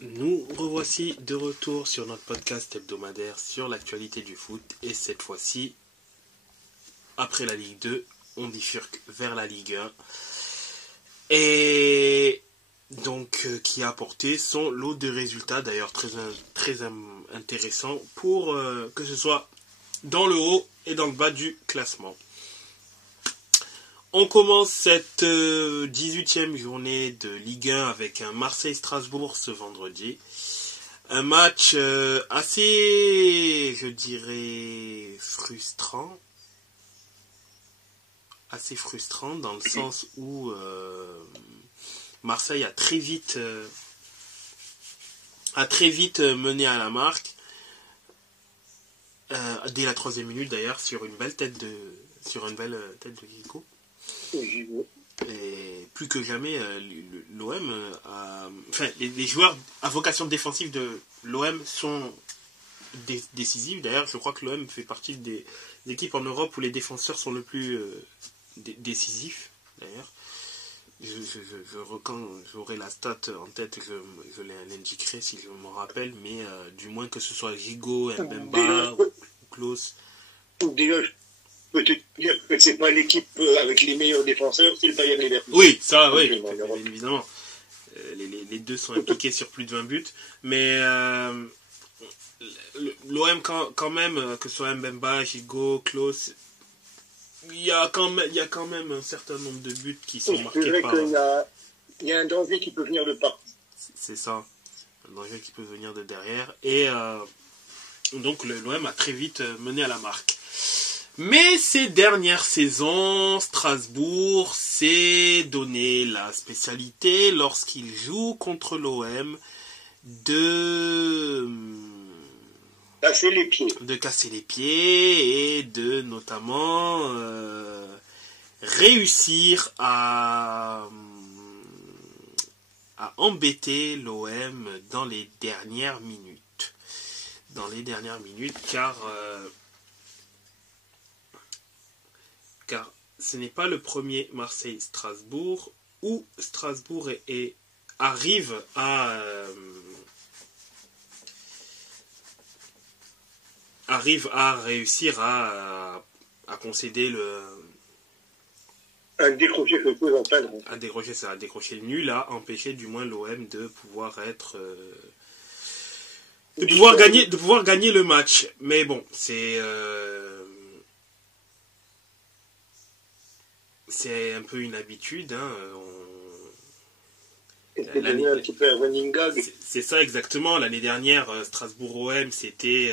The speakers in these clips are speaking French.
Nous revoici de retour sur notre podcast hebdomadaire sur l'actualité du foot. Et cette fois-ci, après la Ligue 2, on bifurque vers la Ligue 1. Et donc, qui a apporté son lot de résultats, d'ailleurs très intéressant pour que ce soit dans le haut et dans le bas du classement. On commence cette 18e journée de Ligue 1 avec un Marseille-Strasbourg ce vendredi. Un match assez, je dirais, frustrant. Assez frustrant dans le sens où Marseille a très vite mené à la marque. Dès la 3e minute d'ailleurs, sur une belle tête de Gigot. Et plus que jamais, l'OM les joueurs à vocation défensive de l'OM sont décisifs. D'ailleurs, je crois que l'OM fait partie des équipes en Europe où les défenseurs sont le plus décisifs. D'ailleurs, quand j'aurai la stat en tête, je l'indiquerai si je m'en rappelle, mais du moins que ce soit Gigot, Mbemba ou Klose. Je peux te dire que c'est pas l'équipe avec les meilleurs défenseurs, c'est le Bayern Leverkusen. Oui, ça, oui, évidemment. Les deux sont impliqués sur plus de 20 buts. Mais l'OM, quand même, que ce soit Mbemba, Gigot, Klose, il y a quand même un certain nombre de buts qui sont marqués par... Il y a un danger qui peut venir de partout. C'est ça, un danger qui peut venir de derrière. Et donc l'OM a très vite mené à la marque. Mais ces dernières saisons, Strasbourg s'est donné la spécialité lorsqu'il joue contre l'OM de casser les pieds et de notamment réussir à embêter l'OM dans les dernières minutes. Car ce n'est pas le premier Marseille-Strasbourg où Strasbourg arrive à réussir à concéder un décroché le nul, à empêcher du moins l'OM de pouvoir gagner le match. Mais bon, c'est un peu une habitude, hein. C'est devenu un petit peu un running gag. C'est ça exactement. L'année dernière, Strasbourg-OM, c'était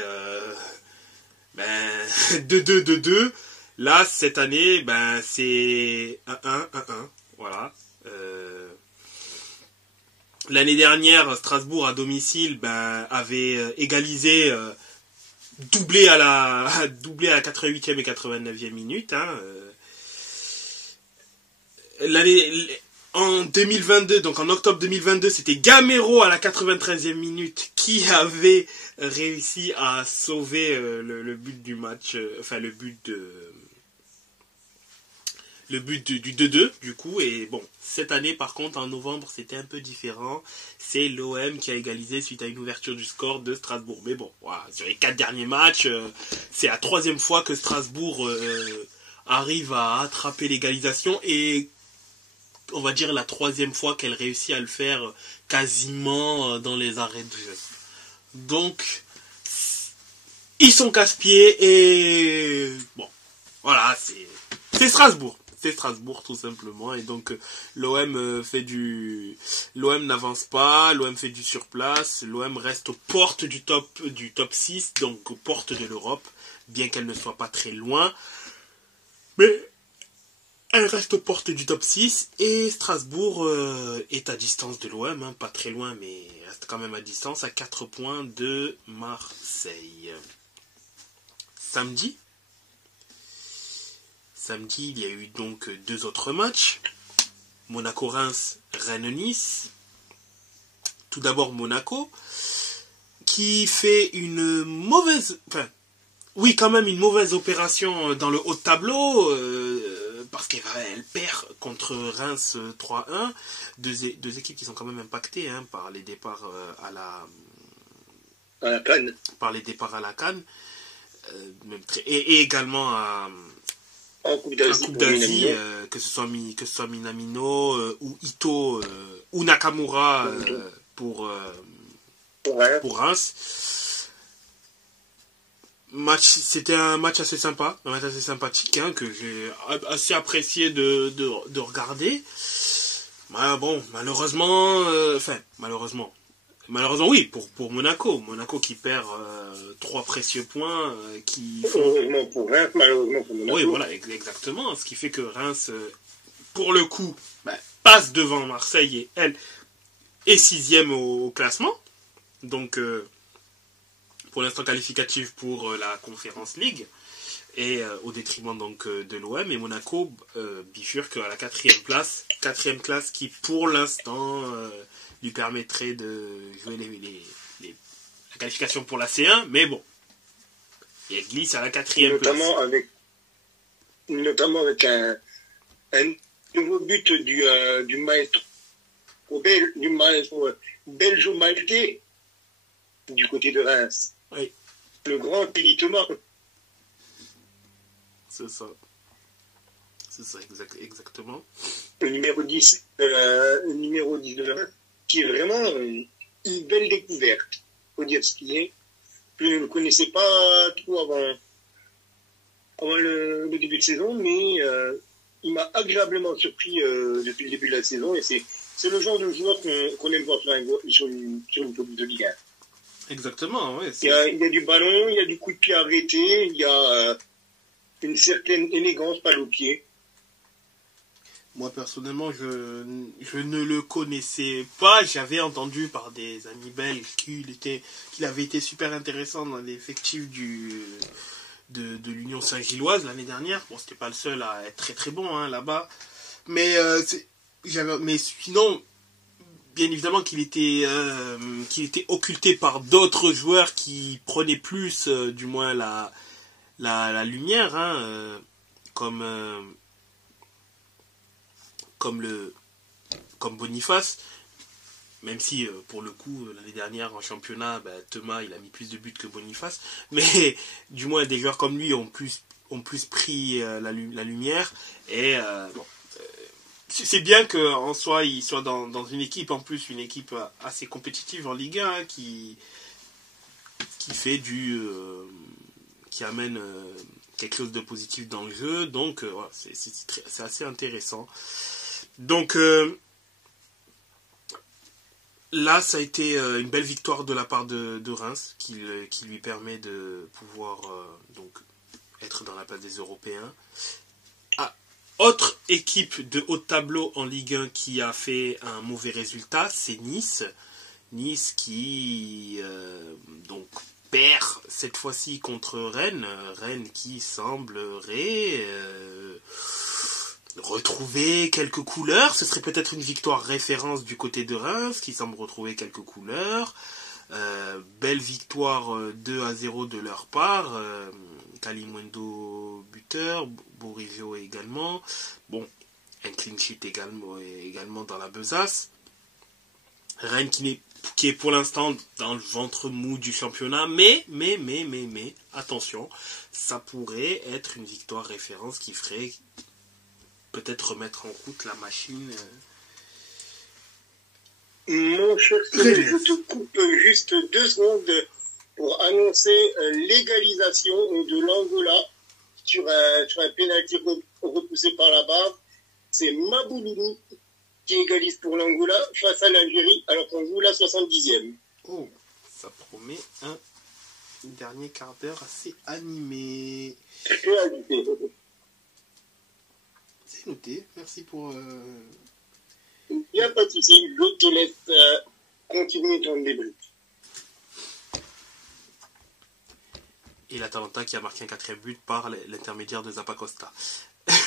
2-2. Là, cette année, c'est 1-1. Voilà. L'année dernière, Strasbourg à domicile avait égalisé, doublé à la 88e et 89e minute. Hein. En 2022, donc en octobre 2022, c'était Gamero à la 93e minute qui avait réussi à sauver le but du match, le but du 2-2 du coup. Et bon, cette année par contre, en novembre, c'était un peu différent. C'est l'OM qui a égalisé suite à une ouverture du score de Strasbourg. Mais bon, voilà, sur les 4 derniers matchs, c'est la 3e fois que Strasbourg arrive à attraper l'égalisation, et on va dire la 3e fois qu'elle réussit à le faire quasiment dans les arrêts de jeu. Donc, ils sont casse-pieds et bon, voilà, c'est Strasbourg. C'est Strasbourg tout simplement. Et donc l'OM n'avance pas, l'OM fait du surplace, l'OM reste aux portes du top 6, donc aux portes de l'Europe, bien qu'elle ne soit pas très loin. Mais elle reste aux portes du top 6 et Strasbourg est à distance de l'OM, hein, pas très loin, mais reste quand même à distance, à 4 points de Marseille. Samedi, il y a eu donc 2 autres matchs. Monaco-Reims, Rennes-Nice. Tout d'abord Monaco, qui fait une mauvaise opération dans le haut de tableau, parce qu'elle perd contre Reims 3-1. Deux équipes qui sont quand même impactées par les départs à la CAN. Par les départs à la CAN. Et également en Coupe d'Asie, que ce soit Minamino ou Ito ou Nakamura pour Reims. C'était un match assez sympa, un match assez sympathique que j'ai assez apprécié de regarder. Bon, malheureusement oui, pour Monaco qui perd 3 précieux points heureusement pour Reims, malheureusement pour Monaco. Oui, voilà, exactement, ce qui fait que Reims pour le coup passe devant Marseille et elle est 6e au classement. Donc pour l'instant qualificatif pour la Conference League et au détriment donc de l'OM, et Monaco bifurque à la 4e place qui pour l'instant lui permettrait de jouer la qualification pour la C1, mais bon, elle glisse à la 4e place. Notamment avec un nouveau but du maestro belgeo-maltais du côté de Reims. Oui. Le grand Teddy Thomas. C'est ça, exactement. Le numéro 10 de Reims, qui est vraiment une belle découverte. Faut dire ce qu'il est. Je ne le connaissais pas trop avant le début de saison, mais il m'a agréablement surpris depuis le début de la saison, et c'est le genre de joueur qu'on aime voir sur une top de Ligue 1. Exactement, oui. Il y a du ballon, il y a du coup de pied arrêté, il y a une certaine élégance par au pied. Moi, personnellement, je ne le connaissais pas. J'avais entendu par des amis belges qu'il avait été super intéressant dans l'effectif de l'Union Saint-Gilloise l'année dernière. Bon, c'était pas le seul à être très très bon là-bas. Mais sinon, bien évidemment qu'il était occulté par d'autres joueurs qui prenaient plus, du moins la lumière, comme Boniface, même si pour le coup l'année dernière en championnat Thomas il a mis plus de buts que Boniface, mais du moins des joueurs comme lui ont plus pris la lumière, et bon, c'est bien qu'en soi il soit dans une équipe, en plus une équipe assez compétitive en Ligue 1, qui fait qui amène quelque chose de positif dans le jeu, donc voilà, c'est assez intéressant. Donc là, ça a été une belle victoire de la part de Reims, qui lui permet de pouvoir donc être dans la place des Européens. Autre équipe de haut de tableau en Ligue 1 qui a fait un mauvais résultat, c'est Nice. Nice qui donc perd cette fois-ci contre Rennes. Rennes qui semblerait retrouver quelques couleurs. Ce serait peut-être une victoire référence du côté de Reims, qui semble retrouver quelques couleurs. Belle victoire 2-0 de leur part. Kalimundo buteur, Bourigeaud également. Bon, un clean sheet également dans la besace. Rennes qui est pour l'instant dans le ventre mou du championnat, mais attention, ça pourrait être une victoire référence qui ferait peut-être remettre en route la machine. Mon cher Cyril, je te coupe juste 2 secondes pour annoncer l'égalisation de l'Angola sur un pénalty repoussé par la barre. C'est Mabouloulou qui égalise pour l'Angola face à l'Algérie, alors qu'on joue la 70e. Oh, ça promet un dernier quart d'heure assez animé. Très animé. C'est noté, merci pour... Il n'y a pas de souci, je te laisse continuer ton débrief. Et l'Atalanta qui a marqué un 4e but par l'intermédiaire de Zappa Costa.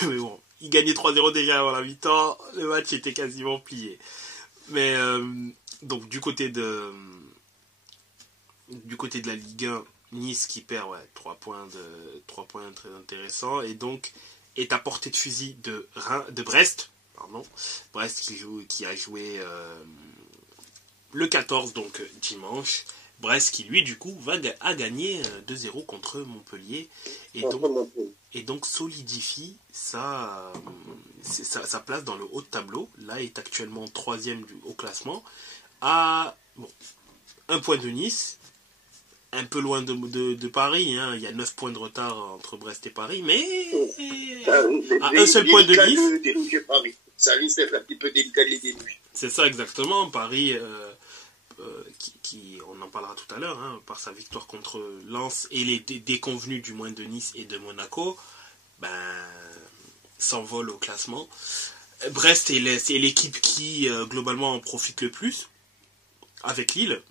Mais bon, il gagnait 3-0 déjà avant la mi-temps, le match était quasiment plié. Mais donc du côté de la Ligue 1, Nice qui perd 3 points très intéressants, et donc est à portée de fusil de Brest. Pardon. Brest qui a joué le 14, donc dimanche. Brest qui, lui, du coup, a gagné 2-0 contre Montpellier. Et donc solidifie sa place dans le haut de tableau. Là, est actuellement 3e au classement. À un point de Nice. Un peu loin de Paris, hein. Il y a 9 points de retard entre Brest et Paris, mais à un seul point de Nice. Ça risque d'être un petit peu délicat les débuts. C'est ça exactement, Paris, on en parlera tout à l'heure, hein, par sa victoire contre Lens et les déconvenus du moins de Nice et de Monaco, s'envole au classement. Brest est l'équipe qui globalement en profite le plus, avec Lille.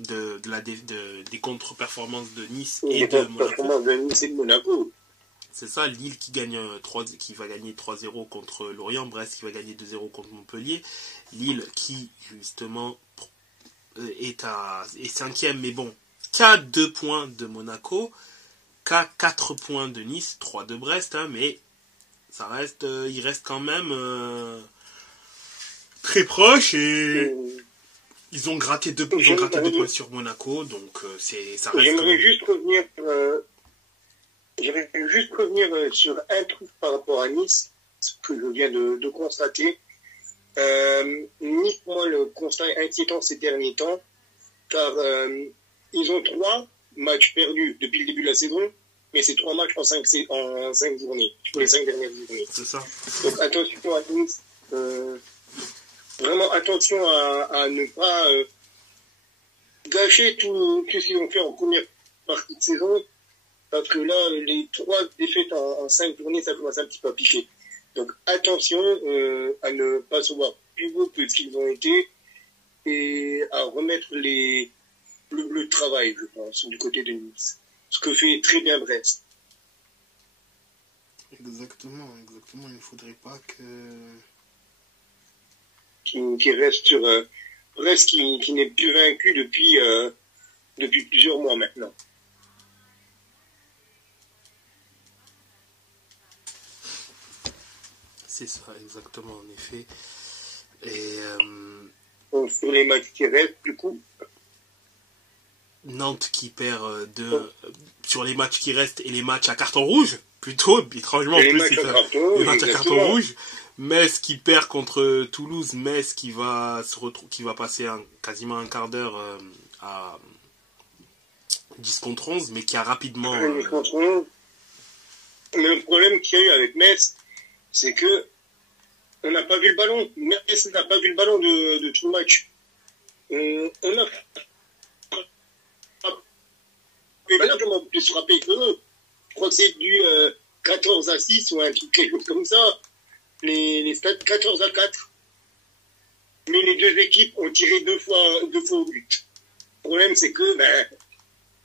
Des contre-performances de Nice et de Monaco. C'est ça, Lille qui va gagner 3-0 contre Lorient, Brest qui va gagner 2-0 contre Montpellier, Lille qui justement est 5e, mais bon, qu'à 2 points de Monaco, qu'à 4 points de Nice, 3 de Brest, hein, mais il reste quand même très proche et ils ont gratté 2 points sur Monaco, donc ça reste. J'aimerais juste revenir sur un truc par rapport à Nice, ce que je viens de constater. Nice, moi, le constat est inquiétant ces derniers temps, car ils ont 3 matchs perdus depuis le début de la saison, mais c'est 3 matchs en 5 journées, pour les 5 dernières journées. C'est ça. Donc attention à Nice. Vraiment attention à ne pas gâcher tout ce qu'ils ont fait en première partie de saison, parce que là, les 3 défaites en 5 journées, ça commence un petit peu à picher. Donc attention à ne pas se voir plus beau que ce qu'ils ont été et à remettre le travail, je pense, du côté de Nice. Ce que fait très bien Brest. Exactement. Il ne faudrait pas qui reste sur Brest qui n'est plus vaincu depuis plusieurs mois maintenant. C'est ça, exactement, en effet. Et sur les matchs qui restent, du coup, Nantes qui perd sur les matchs qui restent et les matchs à carton rouge, plutôt, étrangement, les plus matchs à carton rouge. Metz qui perd contre Toulouse, Metz qui va passer quasiment un quart d'heure à 10 contre 11, mais qui a rapidement... Mais le problème qu'il y a eu avec Metz, c'est que on n'a pas vu le ballon. Metz n'a pas vu le ballon de tout le match. On a largement plus frappé que eux. Je crois que c'est du 14-6 ou un truc quelque chose comme ça. Les stats 14-4. Mais les 2 équipes ont tiré 2 fois au but. Le problème, c'est que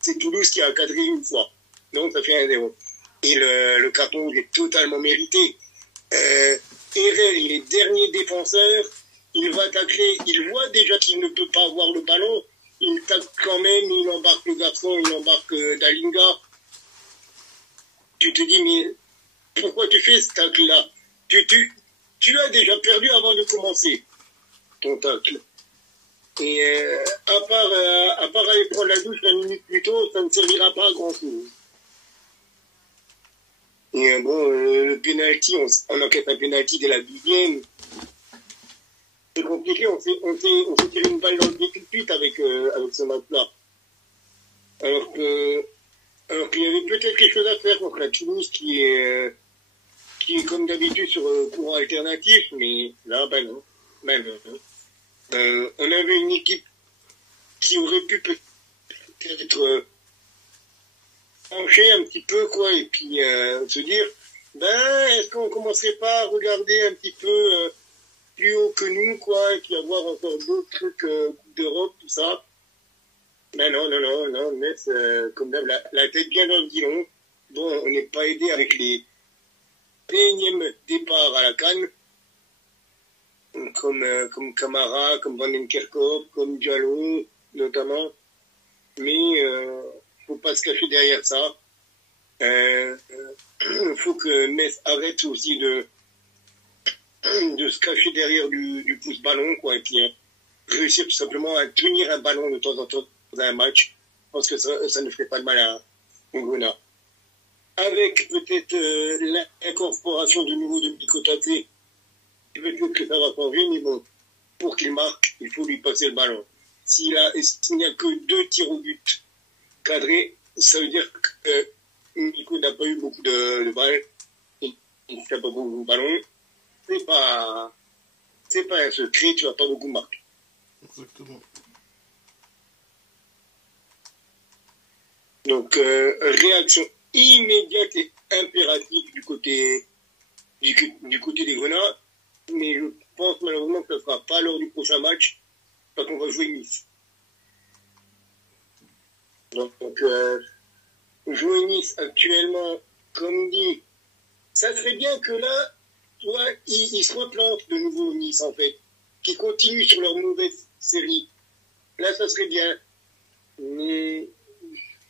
c'est Toulouse qui a cadré une fois. Donc, ça fait 1-0. Et le carton est totalement mérité. Herrera, il est dernier défenseur. Il va tacler. Il voit déjà qu'il ne peut pas avoir le ballon. Il tacle quand même. Il embarque le garçon. Il embarque Dalinga. Tu te dis, mais pourquoi tu fais ce tacle-là? Tu l'as déjà perdu avant de commencer, ton tacle. Et à part aller prendre la douche 20 minutes plus tôt, ça ne servira pas à grand-chose. Et le penalty, on enquête un penalty dès la 10e. C'est compliqué, on s'est tiré une balle dans le pied tout de suite avec ce match-là. Alors qu'il y avait peut-être quelque chose à faire contre la Toulouse qui est comme d'habitude sur courant alternatif, mais là, non. On avait une équipe qui aurait pu peut-être pencher un petit peu, quoi, et puis se dire, est-ce qu'on commencerait pas à regarder un petit peu plus haut que nous, quoi, et puis avoir encore d'autres trucs Coupe d'Europe, tout ça. Non, mais comme d'hab, la tête bien dans le guidon. Bon, on n'est pas aidé avec les énième départ à la CAN, comme Camara, comme Van Kerkhoff, comme Diallo, notamment. Mais faut pas se cacher derrière ça. il faut que Metz arrête aussi de se cacher derrière du pouce-ballon, quoi, et puis réussir tout simplement à tenir un ballon de temps en temps dans un match. Je pense que ça ne ferait pas de mal à Ongona. Avec peut-être l'incorporation de nouveau de Mikotate, peut-être que ça va changer, mais bon, pour qu'il marque, il faut lui passer le ballon. S'il n'y a que 2 tirs au but cadrés, ça veut dire que Miko n'a pas eu beaucoup de balles. Il ne fait pas beaucoup de ballons. C'est pas un secret, tu vas pas beaucoup marquer. Exactement. Donc, réaction immédiate et impérative du côté des Grenats, mais je pense malheureusement que ce ne sera pas lors du prochain match, parce qu'on va jouer Nice. Donc jouer Nice actuellement, comme dit, ça serait bien que là, tu vois, ils se replantent de nouveau Nice en fait, qu'ils continuent sur leur mauvaise série. Là, ça serait bien, mais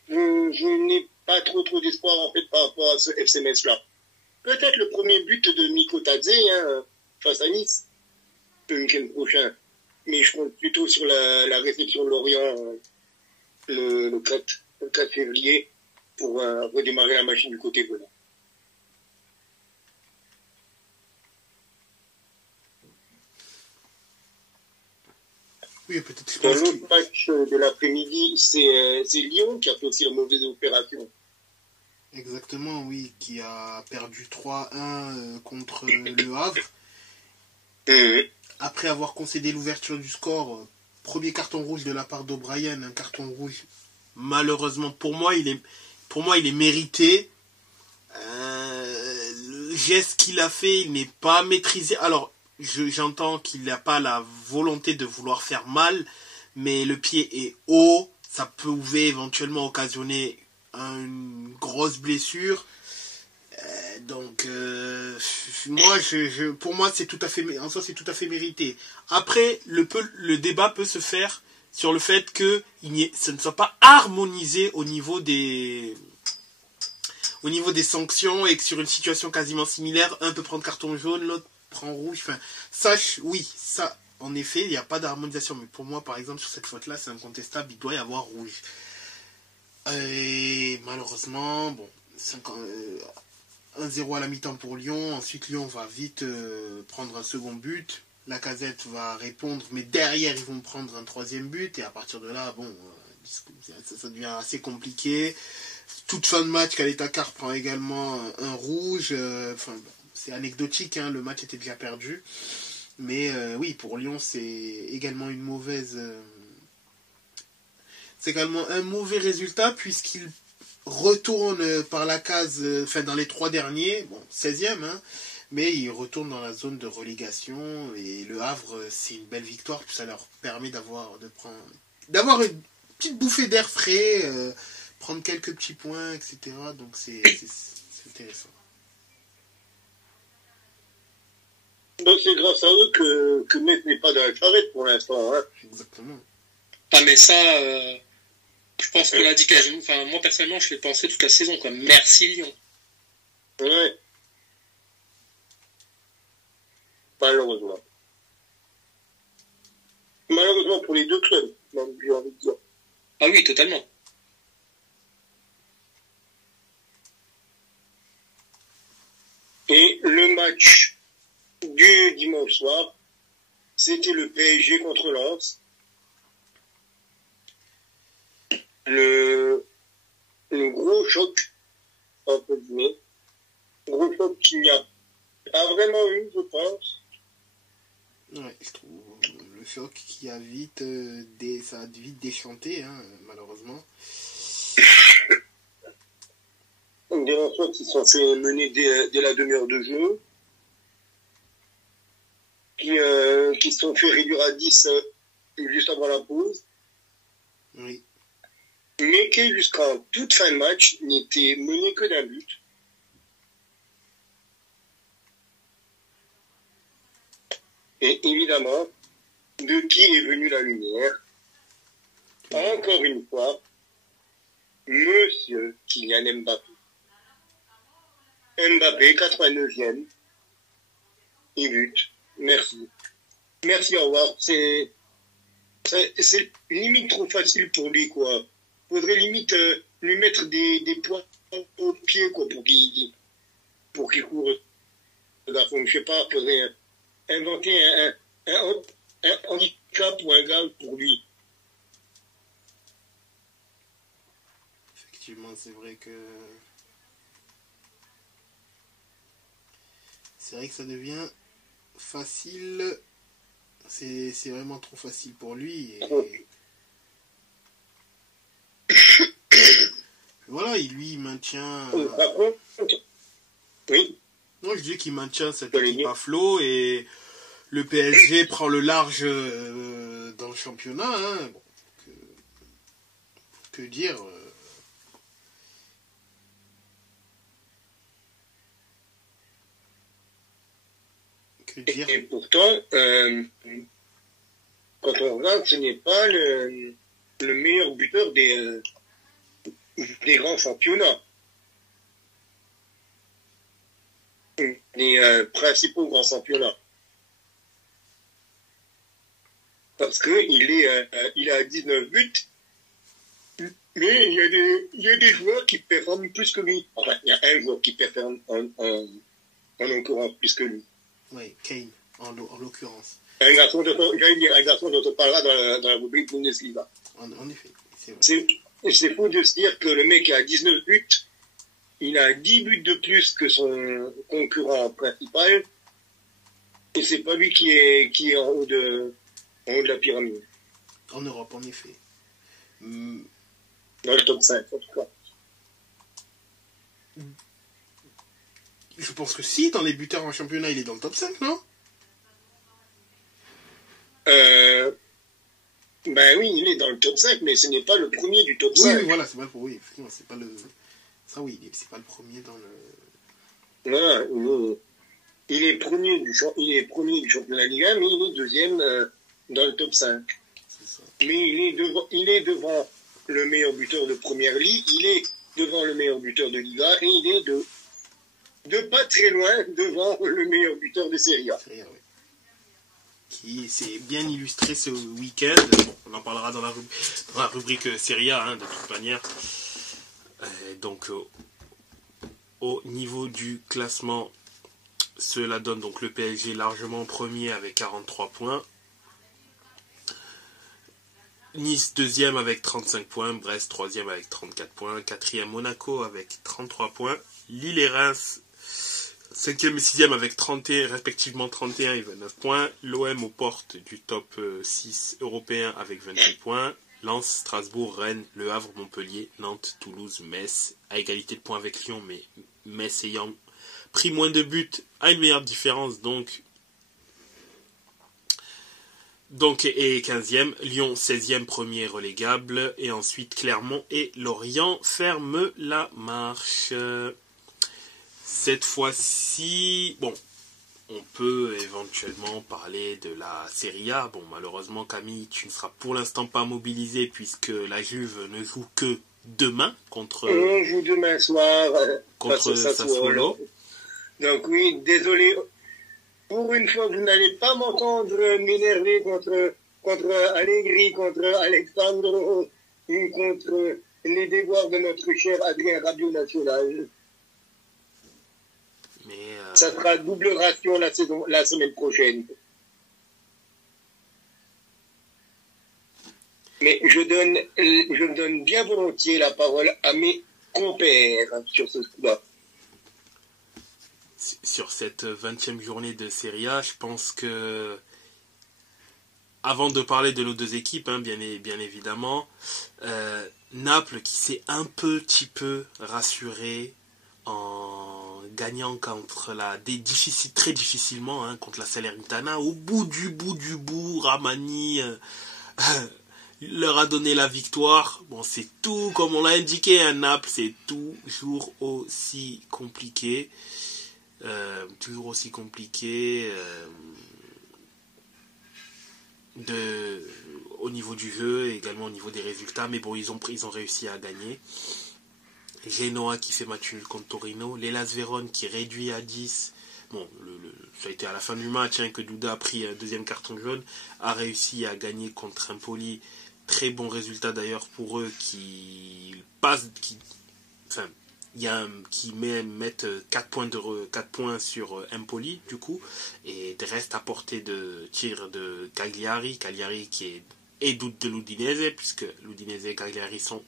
je n'ai pas trop d'espoir en fait par rapport à ce FC Metz là. Peut-être le premier but de Miko Tadze face à Nice le week-end prochain, mais je compte plutôt sur la réception de Lorient le 4 février pour redémarrer la machine du côté Grenat. Oui, peut-être. Dans l'autre match de l'après-midi, c'est Lyon qui a fait aussi la mauvaise opération. Exactement, oui, qui a perdu 3-1 contre le Havre. Après avoir concédé l'ouverture du score, premier carton rouge de la part d'O'Brien, un carton rouge. Malheureusement, pour moi, il est mérité. Le geste qu'il a fait, il n'est pas maîtrisé. Alors, j'entends qu'il n'a pas la volonté de vouloir faire mal, mais le pied est haut, ça pouvait éventuellement occasionner une grosse blessure. Donc, pour moi, c'est tout à fait, en soi, c'est tout à fait mérité. Après, le débat peut se faire sur le fait que ça ne soit pas harmonisé au niveau des sanctions et que sur une situation quasiment similaire, un peut prendre carton jaune, l'autre prend rouge. Enfin, ça, en effet, il n'y a pas d'harmonisation. Mais pour moi, par exemple, sur cette faute-là, c'est incontestable, il doit y avoir rouge. Et malheureusement, bon, 1-0 à la mi-temps pour Lyon. Ensuite, Lyon va vite prendre un second but. Lacazette va répondre, mais derrière, ils vont prendre un troisième but. Et à partir de là, bon, ça devient assez compliqué. Toute fin de match, Kaleta Kar prend également un rouge. C'est anecdotique, hein, le match était déjà perdu. Mais oui, pour Lyon, c'est également une mauvaise... c'est également un mauvais résultat puisqu'il retourne par la case, dans les 3 derniers, bon, 16e, hein, mais il retourne dans la zone de relégation et le Havre, c'est une belle victoire, ça leur permet d'avoir une petite bouffée d'air frais, prendre quelques petits points, etc. Donc c'est intéressant. Donc c'est grâce à eux que Metz n'est pas dans la charrette pour l'instant. Hein. Exactement. Ah mais ça, je pense qu'on l'a dit quasiment. Enfin, moi personnellement, je l'ai pensé toute la saison, quoi. Merci Lyon. Ouais. Malheureusement. Malheureusement pour les deux clubs, j'ai envie de dire. Ah oui, totalement. Et le match du dimanche soir, c'était le PSG contre Lens. Le gros choc, entre guillemets. Gros choc qu'il n'y a pas vraiment eu, je pense. Ouais, je trouve le choc qui a ça a vite déchanté, hein, malheureusement. Des lanceurs qui sont fait mener dès la demi-heure de jeu, qui se sont fait réduire à 10 juste avant la pause. Oui. Mais qui, jusqu'en toute fin de match, n'était mené que d'un but. Et évidemment, de qui est venue la lumière? Encore une fois, Monsieur Kylian Mbappé. Mbappé, 89e. Il bute. Merci. Merci, au revoir. C'est limite trop facile pour lui, quoi. Faudrait limite lui mettre des points au pied, quoi, pour qu'il court. Je sais pas, faudrait inventer un handicap ou un gag pour lui. Effectivement, c'est vrai que ça devient facile. C'est vraiment trop facile pour lui. Et voilà, il maintient. Par contre, oui. Non, je dis qu'il maintient cette équipe à flot et le PSG prend le large dans le championnat. Hein. Bon, que dire Et pourtant, quand on regarde, ce n'est pas le meilleur buteur des grands championnats. Les principaux grands championnats. Parce qu'il a 19 buts, mais il y a des joueurs qui performent plus que lui. Enfin, il y a un joueur qui performe en l'occurrence plus que lui. Oui, Kane, en l'occurrence. Un garçon dont on parlera dans la rubrique Bundesliga. En effet, c'est vrai. C'est fou de se dire que le mec a 19 buts, il a 10 buts de plus que son concurrent principal, et c'est pas lui qui est en haut de la pyramide. En Europe, en effet. Dans le top 5, en tout cas. Je pense que si, dans les buteurs en championnat, il est dans le top 5, non? Ben oui, il est dans le top 5, mais ce n'est pas le premier du top 5. Oui, voilà, c'est pas le premier. Effectivement, c'est pas le... Ça, oui, c'est pas le premier dans le... Voilà, il est premier du championnat Ligue 1, mais il est deuxième dans le top 5. C'est ça. Mais il est devant le meilleur buteur de Première Ligue, il est devant le meilleur buteur de Liga, et il est de pas très loin devant le meilleur buteur de Serie A. Serie A, oui. Qui s'est bien illustré ce week-end. Bon, on en parlera dans la rubrique Serie A, hein, de toute manière. Donc, au niveau du classement, cela donne donc le PSG largement premier avec 43 points. Nice deuxième avec 35 points, Brest troisième avec 34 points, quatrième Monaco avec 33 points, Lille et Reims 5e et 6e avec 31, respectivement 31 et 29 points, l'OM aux portes du top 6 européen avec 28 points, Lens, Strasbourg, Rennes, Le Havre, Montpellier, Nantes, Toulouse, Metz, à égalité de points avec Lyon, mais Metz ayant pris moins de buts a une meilleure différence, donc et 15e, Lyon 16e, premier relégable, et ensuite Clermont et Lorient ferment la marche. Cette fois-ci, bon, on peut éventuellement parler de la Serie A. Bon, malheureusement, Camille, tu ne seras pour l'instant pas mobilisé puisque la Juve ne joue que demain contre... On joue demain soir contre Sassuolo. Donc oui, désolé. Pour une fois, vous n'allez pas m'entendre m'énerver contre Allegri, contre Alexandro, ou contre les déboires de notre cher Adrien Rabiot national. Mais ça sera double ration la semaine prochaine. Mais je donne bien volontiers la parole à mes compères sur ce coup-là. Sur cette 20e journée de Serie A, je pense que, avant de parler de nos deux équipes, hein, bien évidemment, Naples qui s'est un petit peu rassuré en gagnant très difficilement, hein, contre la Salernitana, au bout du bout, Ramani leur a donné la victoire. Bon, c'est tout, comme on l'a indiqué, hein, Naples, c'est toujours aussi compliqué. Au niveau du jeu et également au niveau des résultats, mais bon, ils ont réussi à gagner. Genoa qui fait match nul contre Torino, l'Hellas Vérone qui réduit à 10. Bon, ça a été à la fin du match que Douda a pris un deuxième carton jaune, a réussi à gagner contre Empoli. Très bon résultat d'ailleurs pour eux qui mettent 4 points sur Empoli du coup, et reste à portée de tir de Cagliari qui est doute de l'Udinese, puisque l'Udinese et Cagliari sont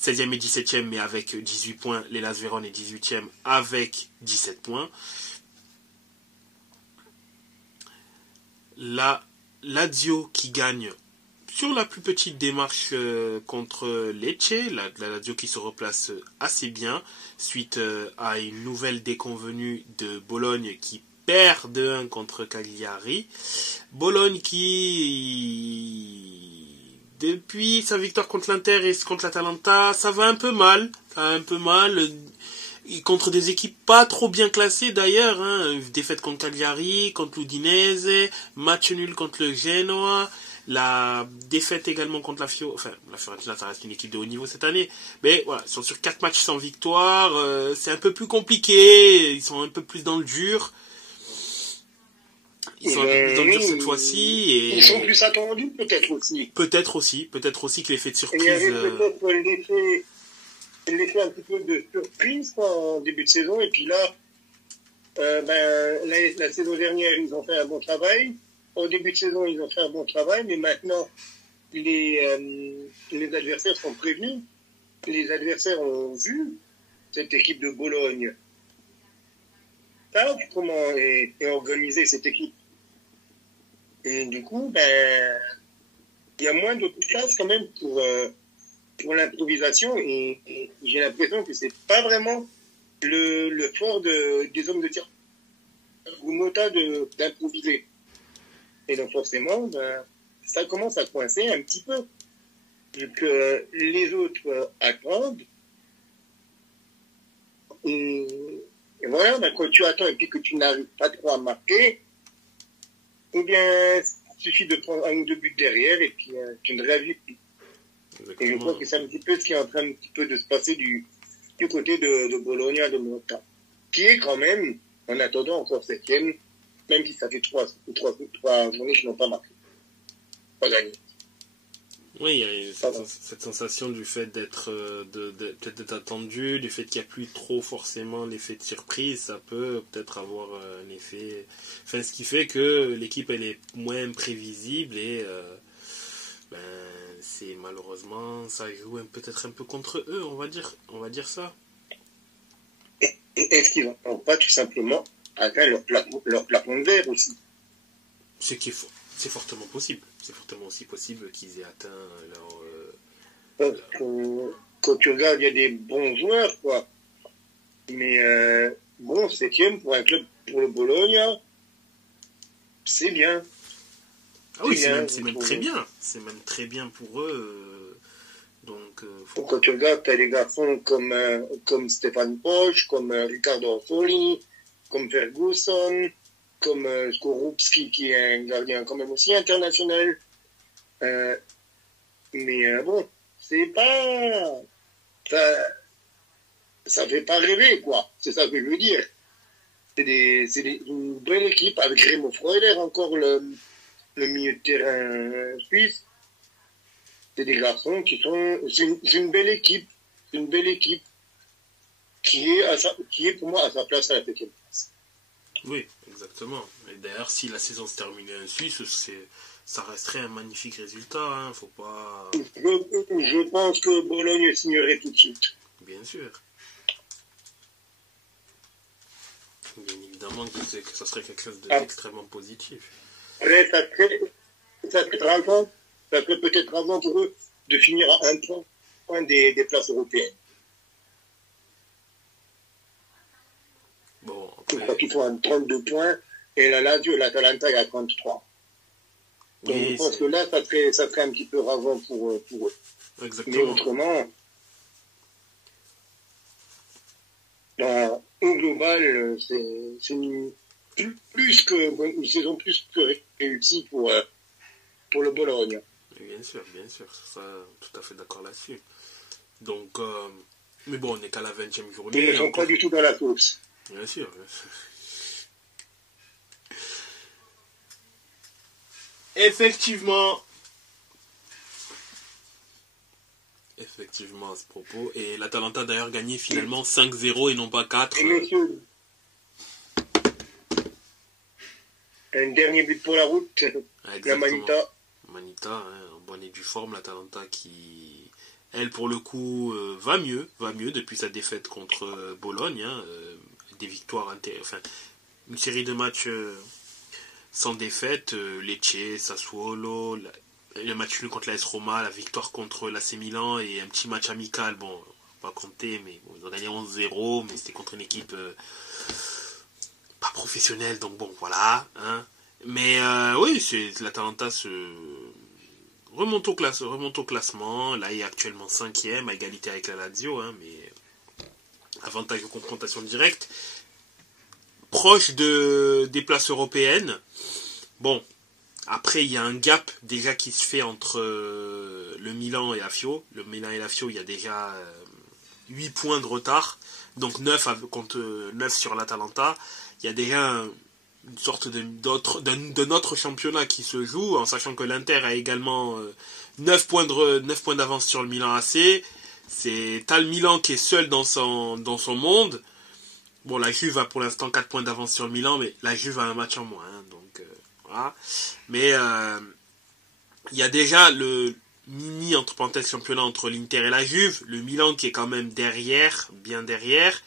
16e et 17e mais avec 18 points, l'Hellas Vérone est 18e avec 17 points. La Lazio qui gagne sur la plus petite démarche contre Lecce, la Lazio qui se replace assez bien suite à une nouvelle déconvenue de Bologne qui perd 2-1 contre Cagliari. Bologne qui, depuis sa victoire contre l'Inter et contre l'Atalanta, ça va un peu mal. Contre des équipes pas trop bien classées d'ailleurs, défaite contre Cagliari, contre l'Udinese, match nul contre le Genoa, la défaite également contre la Fiorentina, ça reste une équipe de haut niveau cette année, mais voilà, ils sont sur 4 matchs sans victoire, c'est un peu plus compliqué, ils sont un peu plus dans le dur, cette fois-ci, et ils sont plus attendus peut-être aussi que l'effet de surprise. Il y avait peut-être l'effet un petit peu de surprise en début de saison, et puis là, la saison dernière, ils ont fait un bon travail. Au début de saison, ils ont fait un bon travail, mais maintenant, les adversaires sont prévenus. Les adversaires ont vu cette équipe de Bologne. Savent comment est organisée cette équipe. Et du coup, il y a moins de place quand même pour l'improvisation, et j'ai l'impression que c'est pas vraiment le fort des hommes de tir ou Mota d'improviser. Et donc forcément, ça commence à coincer un petit peu, vu que les autres attendent. Et voilà, quand tu attends et puis que tu n'arrives pas trop à marquer, eh bien, il suffit de prendre 1 ou 2 buts derrière et puis tu ne réagis plus. Et je crois que c'est un petit peu ce qui est en train un petit peu de se passer du côté de Bologna, de Mota, qui est quand même, en attendant, encore 7e, même si ça fait 3 journées qu'ils n'ont pas marqué. Pas gagné. Oui, il y a cette sensation du fait d'être attendu, du fait qu'il n'y a plus trop forcément l'effet de surprise, ça peut peut-être avoir un effet... Enfin, ce qui fait que l'équipe, elle est moins prévisible et c'est malheureusement, ça joue peut-être un peu contre eux, on va dire ça. Et est-ce qu'ils n'ont pas tout simplement atteint leur plafond de verre aussi? C'est fortement possible. C'est fortement aussi possible qu'ils aient atteint leur... Quand tu regardes, il y a des bons joueurs, quoi. Mais 7e pour un club, pour le Bologna, c'est bien. Ah oui, c'est même très bien. C'est même très bien pour eux. Quand tu regardes, tu as des garçons comme Stéphane Poch, comme Riccardo Orsolini, comme Ferguson, comme Skorupski, qui est un gardien quand même aussi international. Mais c'est pas... Ça fait pas rêver, quoi. C'est ça que je veux dire. C'est une belle équipe, avec Remo Freuler, encore le milieu de terrain suisse. C'est des garçons qui sont... C'est une belle équipe. C'est une belle équipe qui est pour moi à sa place à la 7e place. Oui, exactement. Et d'ailleurs, si la saison se terminait ainsi, ça resterait un magnifique résultat. Faut pas... Je pense que Bologne signerait tout de suite. Bien sûr. Bien évidemment que ça serait quelque chose d'extrêmement positif. Après, ça serait peut-être avant pour eux de finir à 1 point des places européennes. Bon, après... Je crois qu'ils sont à 32 points et la Lazio et l'Atalanta est à 33. Donc je pense que là, ça serait un petit peu ravant pour eux. Exactement. Mais autrement, au global, c'est une saison plus que réussie pour le Bologne. Bien sûr, ça, tout à fait d'accord là-dessus. Donc, Mais bon, on n'est qu'à la 20e Ils journée. ne sont pas du tout dans la course. Bien sûr. Effectivement, à ce propos. Et l'Atalanta a d'ailleurs gagné finalement 5-0 et non pas 4. Et messieurs, un dernier but pour la route, la Manita. Manita, hein, en bonne et due forme, l'Atalanta qui, elle, pour le coup, va mieux depuis sa défaite contre Bologne. Hein, des victoires, enfin, une série de matchs sans défaite, Lecce, Sassuolo, le match nul contre l'AS Roma, la victoire contre l'AC Milan et un petit match amical, bon, on va pas compter, mais bon, ils ont gagné 11-0, mais c'était contre une équipe pas professionnelle, donc bon, voilà. Hein. Mais oui, l'Atalanta remonte au classement, là il est actuellement 5e, à égalité avec la Lazio, hein, mais avantage de confrontation directe. Proche des places européennes. Bon, après il y a un gap déjà qui se fait entre le Milan et la Fio. Le Milan et la Fio, il y a déjà 8 points de retard. Donc 9 contre 9 sur l'Atalanta. Il y a déjà une sorte de notre championnat qui se joue, en sachant que l'Inter a également 9 points d'avance sur le Milan AC. T'as le Milan qui est seul dans son monde. Bon, la Juve a pour l'instant 4 points d'avance sur le Milan, mais la Juve a un match en moins. Hein, donc, voilà. Mais il y a déjà le mini, entre parenthèses, championnat entre l'Inter et la Juve. Le Milan qui est quand même derrière, bien derrière.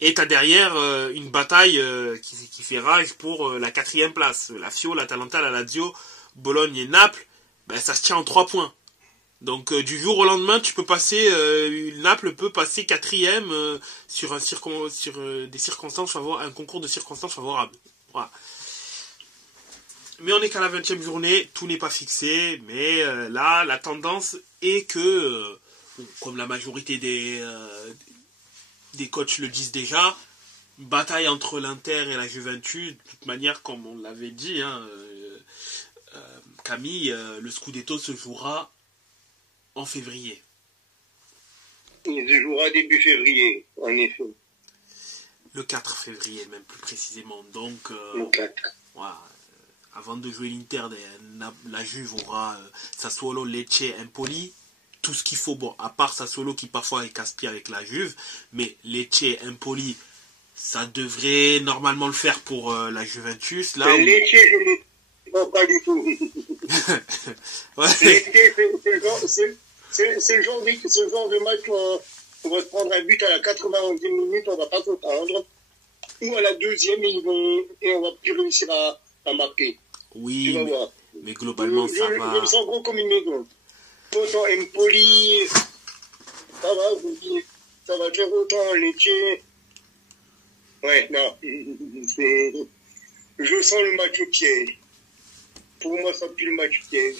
Et t'as derrière une bataille qui fait rage pour la 4e place. La Fio, l'Atalanta, la Lazio, Bologne et Naples, ben, ça se tient en 3 points. Donc du jour au lendemain, tu peux passer, Naples peut passer 4e sur des circonstances favorables, un concours de circonstances favorables. Voilà. Mais on n'est qu'à la 20e journée, tout n'est pas fixé, mais là, la tendance est que, comme la majorité des coachs le disent déjà, bataille entre l'Inter et la Juventus, de toute manière, comme on l'avait dit, hein, Camille, le Scudetto se jouera en février. Il se jouera début février, en effet. Le 4 février, même plus précisément. Donc, le 4. Voilà, avant de jouer l'Inter, la Juve aura Sassuolo, Lecce, Empoli. Tout ce qu'il faut, bon, à part Sassuolo qui parfois est casse-pied avec la Juve, mais Lecce, Empoli, ça devrait normalement le faire pour la Juventus. Là où... Lecce, je ne vois pas du tout. Ouais. C'est le genre de match où on va se prendre un but à la 91e minute, on ne va pas s'entendre. Ou à la 2e, et on va plus réussir à marquer. Oui, mais globalement, ça va. Je me sens gros comme une maison. Autant Empoli, ça va, je vous dis, ça va faire autant Lecce. Ouais, non, je sens le match piège. Pour moi, ça pue le match piège.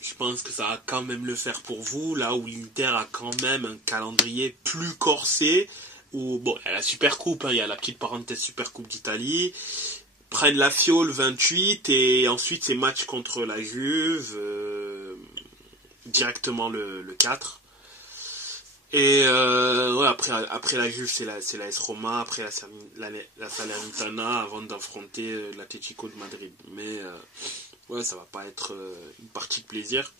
Je pense que ça va quand même le faire pour vous, là où l'Inter a quand même un calendrier plus corsé, où, bon, il y a la Supercoupe, hein, il y a la petite parenthèse Supercoupe d'Italie, prennent la Fio le 28, et ensuite c'est match contre la Juve, directement le 4. Et ouais, après la Juve, c'est la AS Roma, après la Salernitana, avant d'affronter l'Atlético de Madrid. Mais ouais, ça va pas être une partie de plaisir.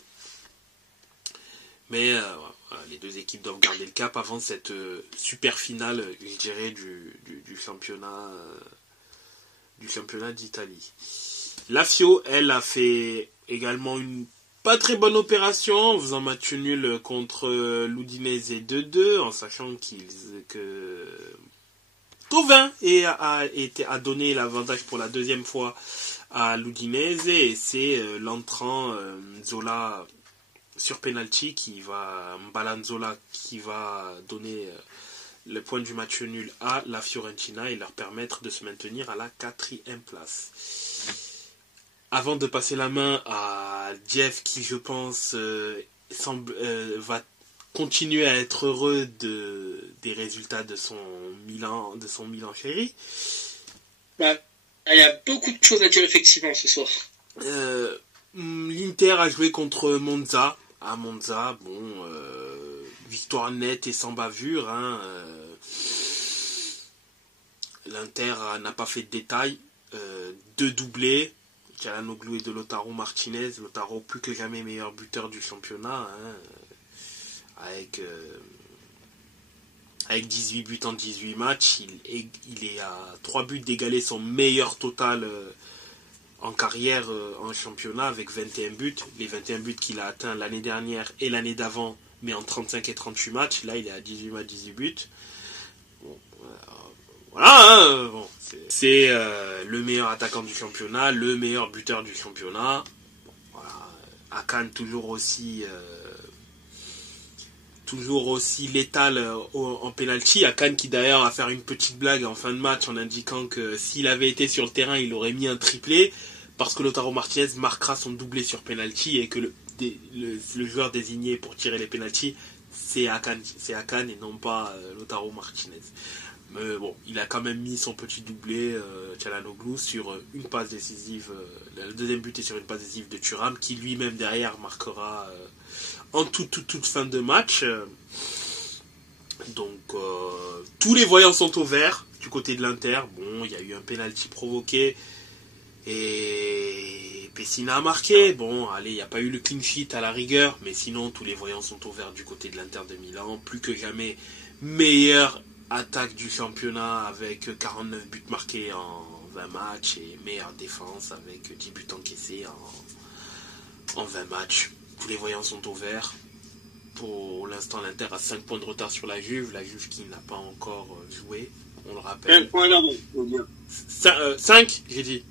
Mais voilà, les deux équipes doivent garder le cap avant cette super finale, je dirais, du championnat d'Italie. La Fio, elle, a fait également une pas très bonne opération en faisant match nul contre l'Udinese 2-2, en sachant que Thauvin a donné l'avantage pour la 2e fois à l'Udinese, et c'est l'entrant Zola sur penalty Mbalanzola qui va donner le point du match nul à la Fiorentina et leur permettre de se maintenir à la 4e place. Avant de passer la main à Jeff, qui je pense va continuer à être heureux des résultats de son Milan chéri. Bah, il y a beaucoup de choses à dire effectivement ce soir. L'Inter a joué contre Monza. À Monza, bon, victoire nette et sans bavure. Hein, l'Inter n'a pas fait de détails. 2 doublés, Çalhanoğlu et de Lautaro Martinez. Lautaro plus que jamais meilleur buteur du championnat. Hein, avec 18 buts en 18 matchs. Il est à 3 buts d'égaler son meilleur total en carrière en championnat avec 21 buts. Les 21 buts qu'il a atteints l'année dernière et l'année d'avant, mais en 35 et 38 matchs. Là, il est à 18 matchs, 18 buts. Bon, voilà, hein, bon, c'est le meilleur attaquant du championnat, le meilleur buteur du championnat. Bon, voilà. Hakan toujours aussi létal en penalty. Hakan qui d'ailleurs va faire une petite blague en fin de match en indiquant que s'il avait été sur le terrain, il aurait mis un triplé parce que Lautaro Martinez marquera son doublé sur penalty et que le joueur désigné pour tirer les penalties c'est Hakan et non pas Lautaro Martinez. Mais bon, il a quand même mis son petit doublé Çalhanoğlu sur une passe décisive. Le deuxième but est sur une passe décisive de Thuram qui lui-même derrière marquera en toute fin de match. Donc tous les voyants sont au vert du côté de l'Inter. Bon, il y a eu un penalty provoqué et Pessina a marqué. Bon, allez, il n'y a pas eu le clean sheet à la rigueur, mais sinon tous les voyants sont au vert du côté de l'Inter de Milan. Plus que jamais meilleure attaque du championnat avec 49 buts marqués en 20 matchs et meilleure défense avec 10 buts encaissés en 20 matchs. Tous les voyants sont au vert. Pour l'instant, l'Inter a 5 points de retard sur la Juve qui n'a pas encore joué, on le rappelle. 5 points d'avance, faut dire. 5, j'ai dit.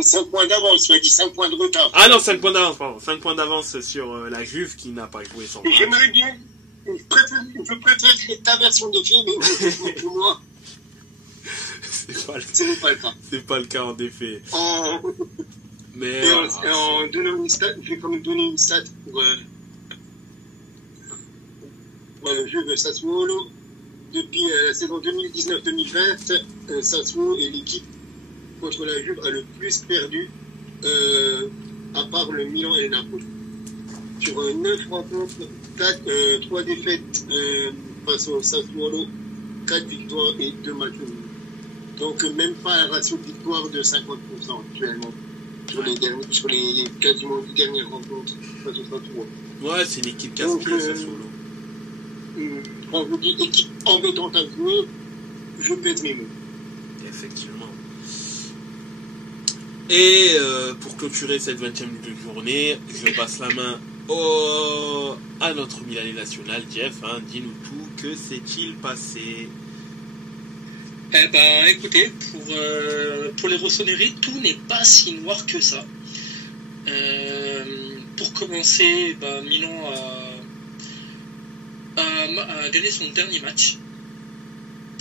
5 points d'avance, tu as dit 5 points de retard. Ah non, 5 points d'avance, pardon. 5 points d'avance sur la Juve qui n'a pas joué son match. J'aimerais bien, je préfère ta version des films, mais pour moi, c'est pas le cas. C'est pas le cas en effet. Mais en donnant une stat, je vais quand même donner une stat pour le jeu de Sassuolo. Depuis la saison 2019-2020, Sassuolo est l'équipe contre la Juve a le plus perdu, à part le Milan et le Napoli. Sur 9 rencontres, 3 défaites face au Sassuolo, 4 victoires et 2 matchs nuls. Donc même pas un ratio de victoire de 50% actuellement sur les quasiment 10 dernières rencontres face au Sassuolo. Ouais, c'est une équipe casse-pied, Sassuolo. Quand vous dites équipe embêtante à jouer, je pèse mes mots. Effectivement. Et pour clôturer cette 20e journée, je passe la main à notre Milanais national, Jeff. Hein, dis-nous tout, que s'est-il passé? Eh ben, écoutez, pour les rossoneri, tout n'est pas si noir que ça. Pour commencer, Milan a gagné son dernier match.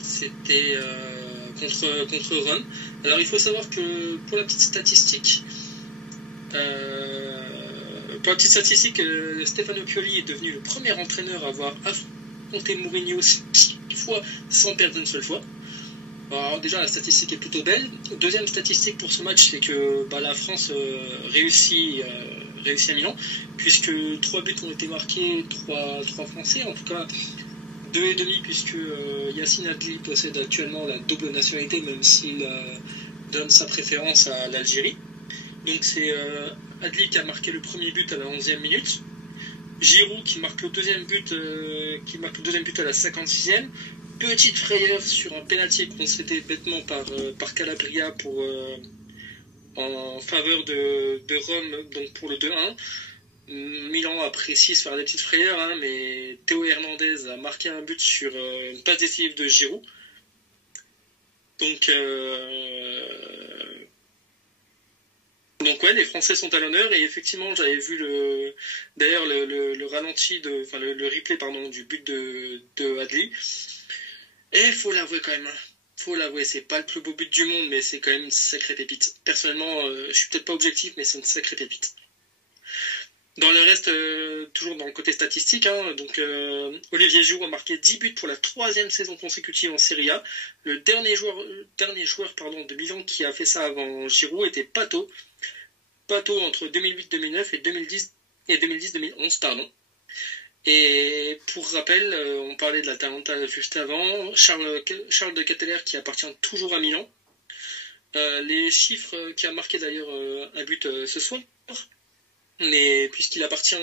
C'était contre Rome. Alors il faut savoir que pour la petite statistique, Stefano Pioli est devenu le premier entraîneur à avoir affronté Mourinho 6 fois sans perdre une seule fois. Alors déjà la statistique est plutôt belle. Deuxième statistique pour ce match, c'est que la France réussit à Milan, puisque 3 buts ont été marqués, 3 Français, en tout cas 2,5 puisque Yacine Adli possède actuellement la double nationalité, même s'il donne sa préférence à l'Algérie. Donc c'est Adli qui a marqué le premier but à la 11e minute, Giroud qui marque le deuxième but à la 56e. Petite frayeur sur un pénalty concédé bêtement par Calabria en faveur de Rome, donc pour le 2-1. Milan apprécie se faire des petites frayeurs, hein, mais Théo Hernandez a marqué un but sur une passe décisive de Giroud. Donc ouais, les Français sont à l'honneur, et effectivement j'avais vu le ralenti le replay du but de Adli. Et faut l'avouer quand même, c'est pas le plus beau but du monde, mais c'est quand même une sacrée pépite. Personnellement, je suis peut-être pas objectif, mais c'est une sacrée pépite. Dans le reste, toujours dans le côté statistique, hein, donc Olivier Giroud a marqué 10 buts pour la 3e saison consécutive en Serie A. Le dernier joueur de Milan qui a fait ça avant Giroud était Pato. Pato entre 2008-2009 et 2010-2011, pardon. Et pour rappel, on parlait de l'Atalanta juste avant, Charles de Ketteler qui appartient toujours à Milan. Les chiffres qui a marqué d'ailleurs un but ce soir, mais puisqu'il appartient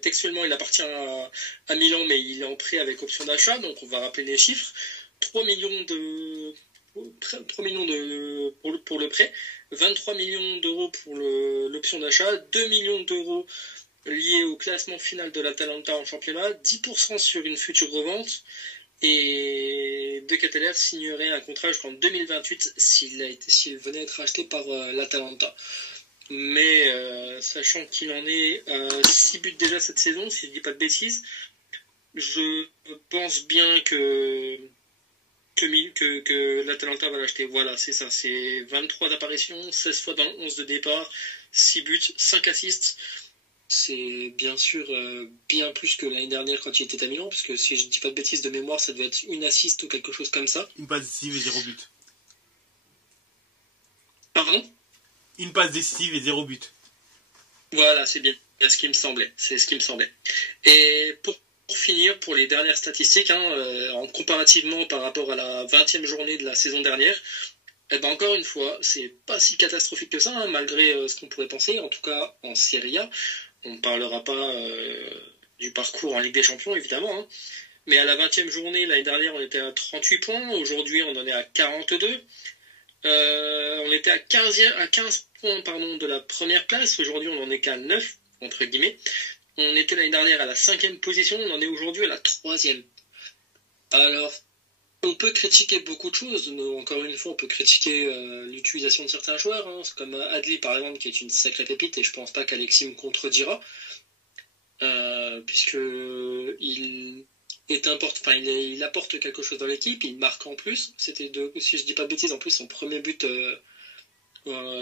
textuellement, il appartient à Milan, mais il est en prêt avec option d'achat, donc on va rappeler les chiffres. 3 millions pour le prêt, 23 millions d'euros pour l'option d'achat, 2 millions d'euros liés au classement final de l'Atalanta en championnat, 10% sur une future revente, et De Ketteler signerait un contrat jusqu'en 2028 s'il venait à être acheté par l'Atalanta. Mais sachant qu'il en est 6 buts déjà cette saison, si je dis pas de bêtises, je pense bien que l'Atalanta va l'acheter. Voilà, c'est ça. C'est 23 apparitions, 16 fois dans le 11 de départ, 6 buts, 5 assists. C'est bien sûr bien plus que l'année dernière quand il était à Milan, parce que si je dis pas de bêtises de mémoire, ça devait être une assist ou quelque chose comme ça. Une passe décisive et 0 but. Pardon ? Une passe décisive et 0 but. Voilà, c'est bien. C'est ce qui me semblait. Et pour finir, pour les dernières statistiques, en comparativement par rapport à la 20e journée de la saison dernière, encore une fois, c'est pas si catastrophique que ça, malgré ce qu'on pourrait penser, en tout cas en Serie A. On ne parlera pas du parcours en Ligue des Champions, évidemment. Mais à la 20e journée, l'année dernière, on était à 38 points. Aujourd'hui, on en est à 42. On était à 15 points de la première place. Aujourd'hui, on n'en est qu'à 9, entre guillemets. On était l'année dernière à la 5e position. On en est aujourd'hui à la 3e. Alors, on peut critiquer beaucoup de choses. Encore une fois, on peut critiquer l'utilisation de certains joueurs. C'est comme Adli, par exemple, qui est une sacrée pépite, et je pense pas qu'Alexis me contredira. Puisque il apporte quelque chose dans l'équipe, il marque en plus. C'était, si je dis pas de bêtises, en plus son premier but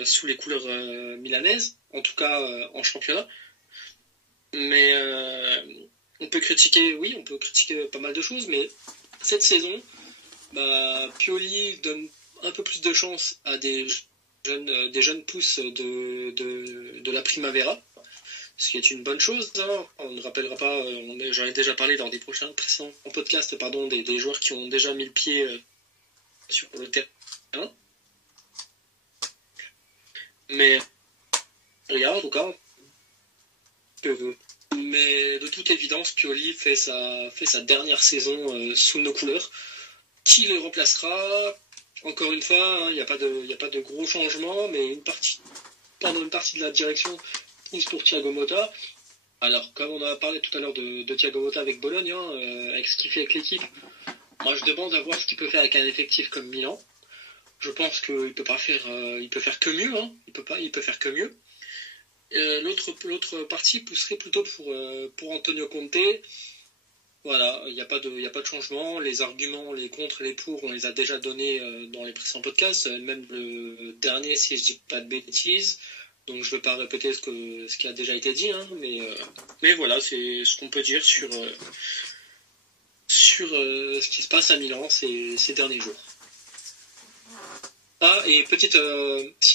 sous les couleurs milanaises, en tout cas en championnat. Mais on peut critiquer pas mal de choses, mais cette saison, Pioli donne un peu plus de chance à des jeunes pousses de la Primavera, ce qui est une bonne chose. On ne rappellera pas, j'en ai déjà parlé dans des précédents podcasts, des joueurs qui ont déjà mis le pied sur le terrain. Mais regarde, en tout cas, mais de toute évidence, Pioli fait sa dernière saison sous nos couleurs. Qui le remplacera? Encore une fois, il n'y a pas de gros changements, mais une partie de la direction pousse pour Thiago Motta. Alors, comme on a parlé tout à l'heure de Thiago Motta avec Bologne, avec ce qu'il fait avec l'équipe, moi je demande à voir ce qu'il peut faire avec un effectif comme Milan. Je pense qu'il peut faire que mieux. Il peut faire que mieux. L'autre partie pousserait plutôt pour Antonio Conte. Voilà, il n'y a pas de changement. Les arguments, les contre et les pour, on les a déjà donnés dans les précédents podcasts, même le dernier, si je dis pas de bêtises. Donc je ne vais pas répéter ce qui a déjà été dit, mais voilà, c'est ce qu'on peut dire sur ce qui se passe à Milan ces derniers jours. Ah, et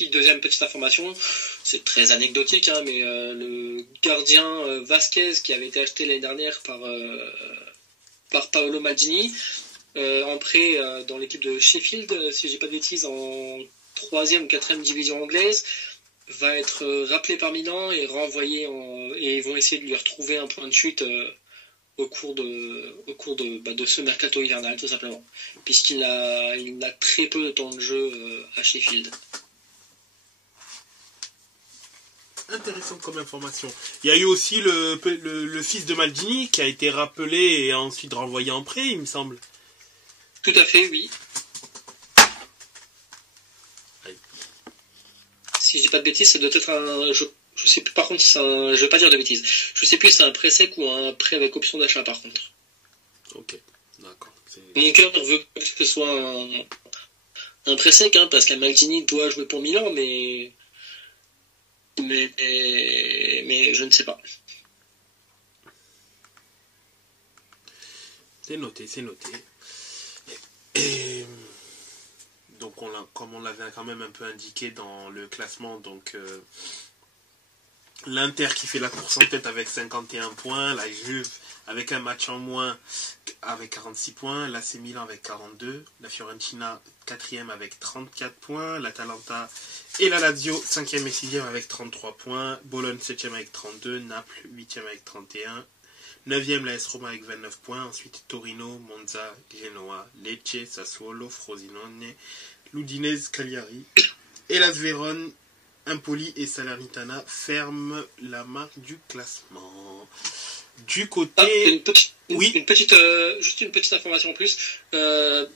deuxième petite information, c'est très anecdotique, mais le gardien Vasquez, qui avait été acheté l'année dernière par Paolo Maldini, en prêt dans l'équipe de Sheffield, si je dis pas de bêtises, en 3e ou 4e division anglaise, va être rappelé par Milan et renvoyé et ils vont essayer de lui retrouver un point de chute au cours de ce mercato hivernal, tout simplement, puisqu'il a très peu de temps de jeu à Sheffield. Intéressant comme information. Il y a eu aussi le fils de Maldini qui a été rappelé et ensuite renvoyé en prêt, il me semble. Tout à fait, oui. Si je dis pas de bêtises, ça doit être je sais plus, par contre, je vais pas dire de bêtises. Je sais plus si c'est un prêt sec ou un prêt avec option d'achat, par contre. Ok, d'accord. Mon cœur veut que ce soit un prêt sec, parce qu'un Maldini doit jouer pour Milan, mais je ne sais pas. C'est noté. Et donc, comme on l'avait quand même un peu indiqué dans le classement, donc L'Inter qui fait la course en tête avec 51 points, la Juve avec un match en moins avec 46 points, l'AC Milan avec 42, la Fiorentina 4e avec 34 points, l'Atalanta et la Lazio 5e et 6e avec 33 points, Bologne 7e avec 32, Naples 8e avec 31, 9e la AS Roma avec 29 points, ensuite Torino, Monza, Genoa, Lecce, Sassuolo, Frosinone, l'Udinese, Cagliari et la Vérone, Empoli et Salernitana ferment la marque du classement. Du côté... Juste une petite information en plus.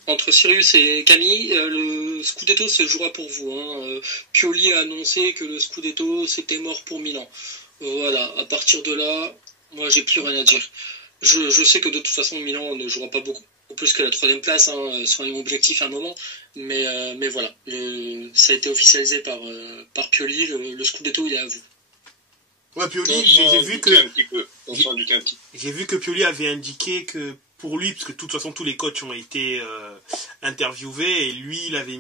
Entre Sirius et Camille, le Scudetto se jouera pour vous. Hein. Pioli a annoncé que le Scudetto c'était mort pour Milan. Voilà, à partir de là, moi j'ai plus rien à dire. Je sais que de toute façon Milan ne jouera pas beaucoup plus que la 3e place, hein, soyons objectifs à un moment, mais voilà, ça a été officialisé par Pioli, le Scudetto il est à vous. Ouais, Pioli, j'ai vu que Pioli avait indiqué que pour lui, parce que de toute façon tous les coachs ont été interviewés, et lui il avait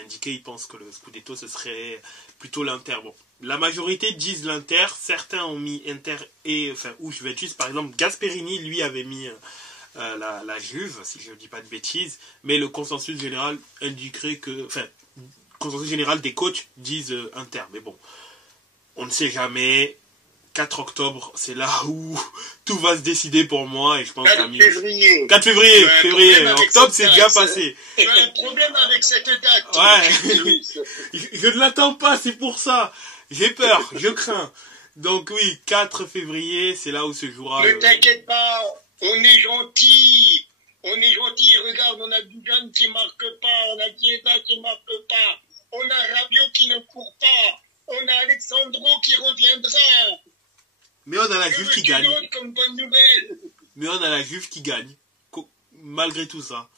indiqué, il pense que le Scudetto ce serait plutôt l'Inter. Bon, la majorité disent l'Inter, certains ont mis Inter ou Juventus, par exemple Gasperini lui avait mis la Juve, si je ne dis pas de bêtises, mais le consensus général indiquerait que, consensus général des coachs disent Inter, mais bon, on ne sait jamais. 4 octobre, c'est là où tout va se décider pour moi, et je pense 4 février. 4 février, octobre c'est déjà passé. Tu as un problème avec cette date. Ouais. Je ne l'attends pas, c'est pour ça. J'ai peur, je crains. Donc oui, 4 février, c'est là où se jouera. Ne t'inquiète pas, on est gentil. On est gentil, regarde, on a Dugan qui marque pas, on a Chiesa qui marque pas, on a Rabiot qui ne court pas, on a Alexandro qui reviendra. Mais on a la Juve qui gagne. Comme bonne nouvelle. Mais on a la Juve qui gagne, malgré tout ça.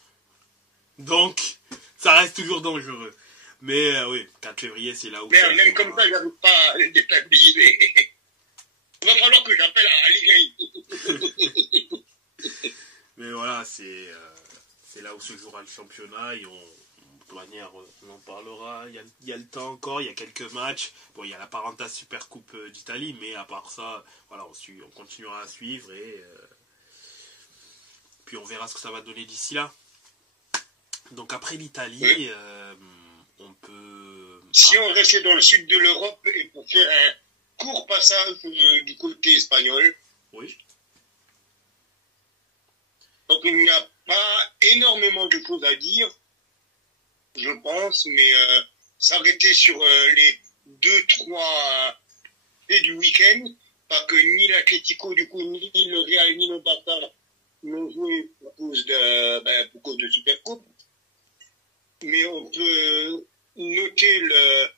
Donc, ça reste toujours dangereux. Mais oui, 4 février, c'est là où... Mais même comme ça, j'arrive pas à les déstabiliser. Il va falloir que j'appelle à Allegri. Mais voilà, c'est là où se jouera le championnat, et de toute manière, on en parlera. Il y a le temps encore, il y a quelques matchs. Bon, il y a la Parenta Super Coupe d'Italie, mais à part ça, voilà, on continuera à suivre, et puis on verra ce que ça va donner d'ici là. Donc après l'Italie, on peut... Si on restait dans le sud de l'Europe, et pour faire un court passage du côté espagnol, oui. Donc il n'y a pas énormément de choses à dire, je pense, mais s'arrêter sur les 2-3 faits du week-end, parce que ni l'Atlético, du coup, ni le Real, ni le Barça n'ont joué pour cause de Supercoupe. Mais on peut noter le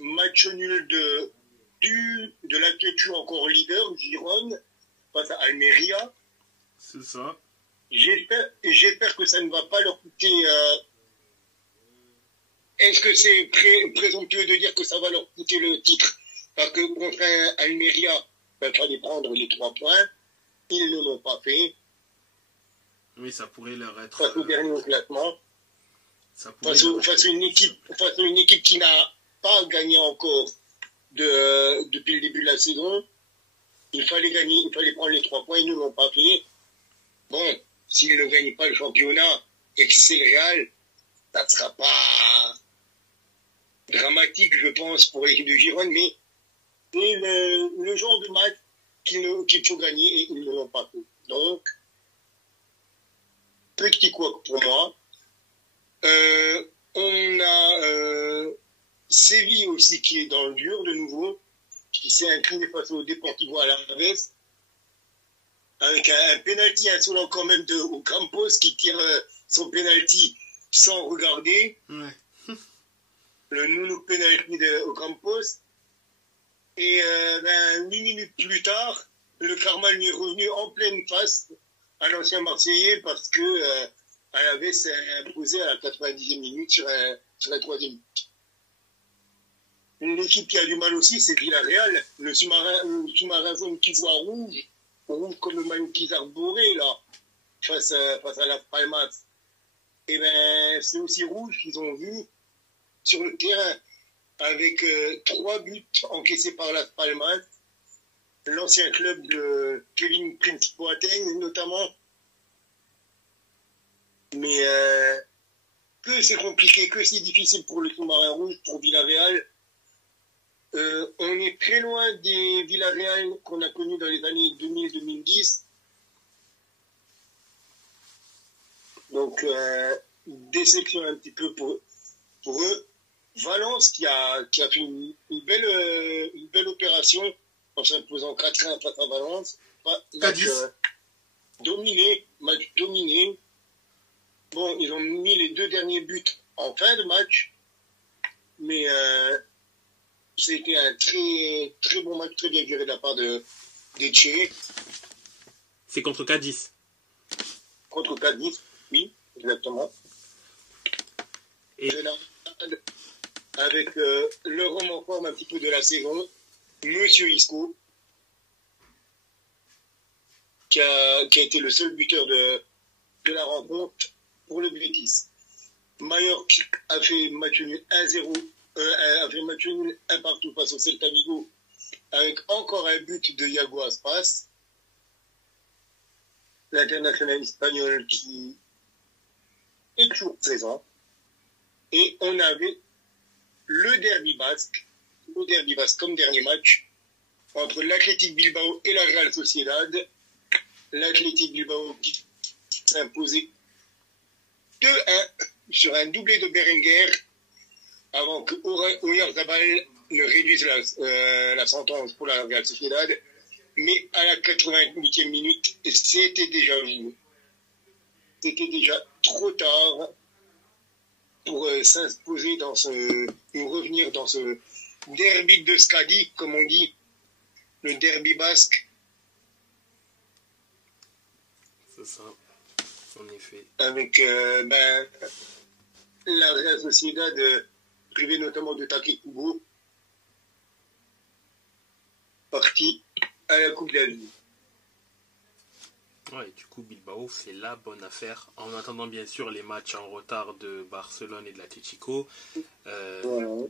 match nul de l'Atlético encore leader, Girone, face à Almeria. C'est ça. J'espère que ça ne va pas leur coûter... Est-ce que c'est présomptueux de dire que ça va leur coûter le titre? Parce que contre Almeria, il fallait prendre les 3 points. Ils ne l'ont pas fait. Oui, ça pourrait leur être... Face au dernier classement. Face à une équipe qui n'a pas gagné encore depuis le début de la saison. Il fallait gagner, il fallait prendre les 3 points. Ils ne l'ont pas fait. Bon, s'ils ne gagnent pas le championnat et que c'est le Real, ça ne sera pas dramatique, je pense, pour l'équipe de Girone, mais c'est le genre de match qu'il faut gagner, et ils ne l'ont pas fait. Donc, petit quoi pour moi. On a Séville aussi qui est dans le dur de nouveau, qui s'est incliné face au Deportivo Alaves, avec un penalty insolent quand même de Ocampos qui tire son penalty sans regarder. Ouais. Le nounou penalty de Ocampos. Et 8 minutes plus tard, le karma lui est revenu en pleine face à l'ancien Marseillais, parce que Alaves s'est imposé à la 90e minute sur la 3e minute. L'équipe qui a du mal aussi, c'est Villarreal, le sous-marin jaune qui voit rouge comme le maillot qu'ils arboraient là, face à la Palmas. Et c'est aussi rouge qu'ils ont vu sur le terrain. avec 3 buts encaissés par Las Palmas, l'ancien club de Kevin Prince Boateng notamment. Mais que c'est compliqué, que c'est difficile pour le sous-marin rouge, pour Villarreal. On est très loin des Villarreal qu'on a connus dans les années 2000-2010. Donc, déception un petit peu pour eux. Valence qui a fait une belle opération en s'imposant 4-1 face à Valence. Match dominé. Bon, ils ont mis les 2 derniers buts en fin de match, mais c'était un très, très bon match, très bien géré de la part d'Etche. C'est contre Cadiz. Contre Cadiz, oui, exactement. Et avec le roman en forme un petit peu de la saison, Monsieur Isco, qui a été le seul buteur de la rencontre pour le Betis. Mallorca a fait match nul 1-0, a fait match nul 1 partout face au Celta Vigo, avec encore un but de Iago Aspas, l'international espagnol qui est toujours présent. Et on avait le derby basque comme dernier match entre l'Athletic Bilbao et la Real Sociedad. L'Athletic Bilbao qui s'est imposé 2-1 sur un doublé de Berenguer avant que Oyarzabal ne réduise la sentence pour la Real Sociedad. Mais à la 88e minute, c'était déjà joué. C'était déjà trop tard pour s'imposer ou revenir dans ce derby de Skadi, comme on dit, le derby basque. C'est ça, en effet. Avec la Real Sociedad privée notamment de Take Kubo, parti à la Coupe d'Asie. Ouais, du coup, Bilbao fait la bonne affaire. En attendant, bien sûr, les matchs en retard de Barcelone et de l'Atlético. Voilà.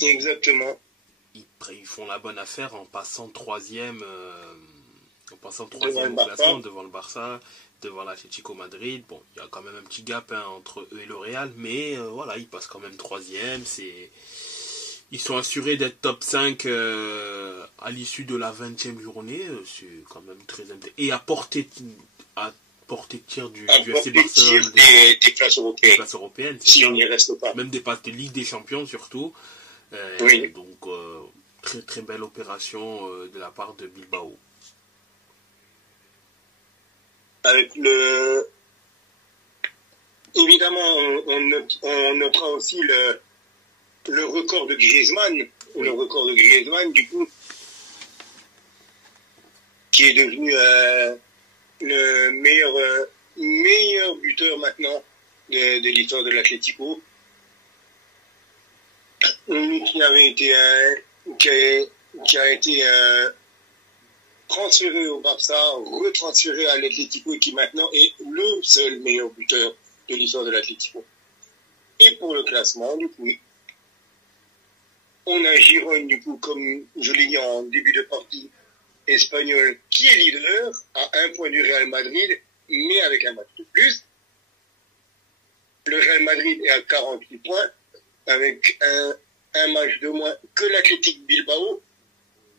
Exactement. Ils font la bonne affaire en passant troisième au classement devant le Barça, devant l'Atlético Madrid. Bon, il y a quand même un petit gap entre eux et le Real, mais voilà, ils passent quand même troisième. Ils sont assurés d'être top 5 à l'issue de la 20e journée. C'est quand même très intéressant. Et à portée de tir du FC Barcelone des places européennes. Si on n'y reste pas. Même des passes de Ligue des Champions surtout. Oui. Donc, très très belle opération de la part de Bilbao. Avec évidemment, on notera aussi le record de Griezmann, oui. Le record de Griezmann, du coup, qui est devenu le meilleur buteur maintenant de l'histoire de l'Atlético. Qui a été transféré au Barça, retransféré à l'Atlético et qui maintenant est le seul meilleur buteur de l'histoire de l'Atlético. Et pour le classement, du coup, on a Girone, du coup, comme je l'ai dit en début de partie, espagnol, qui est leader, à 1 point du Real Madrid, mais avec un match de plus. Le Real Madrid est à 48 points, avec un match de moins que l'Athletic Bilbao,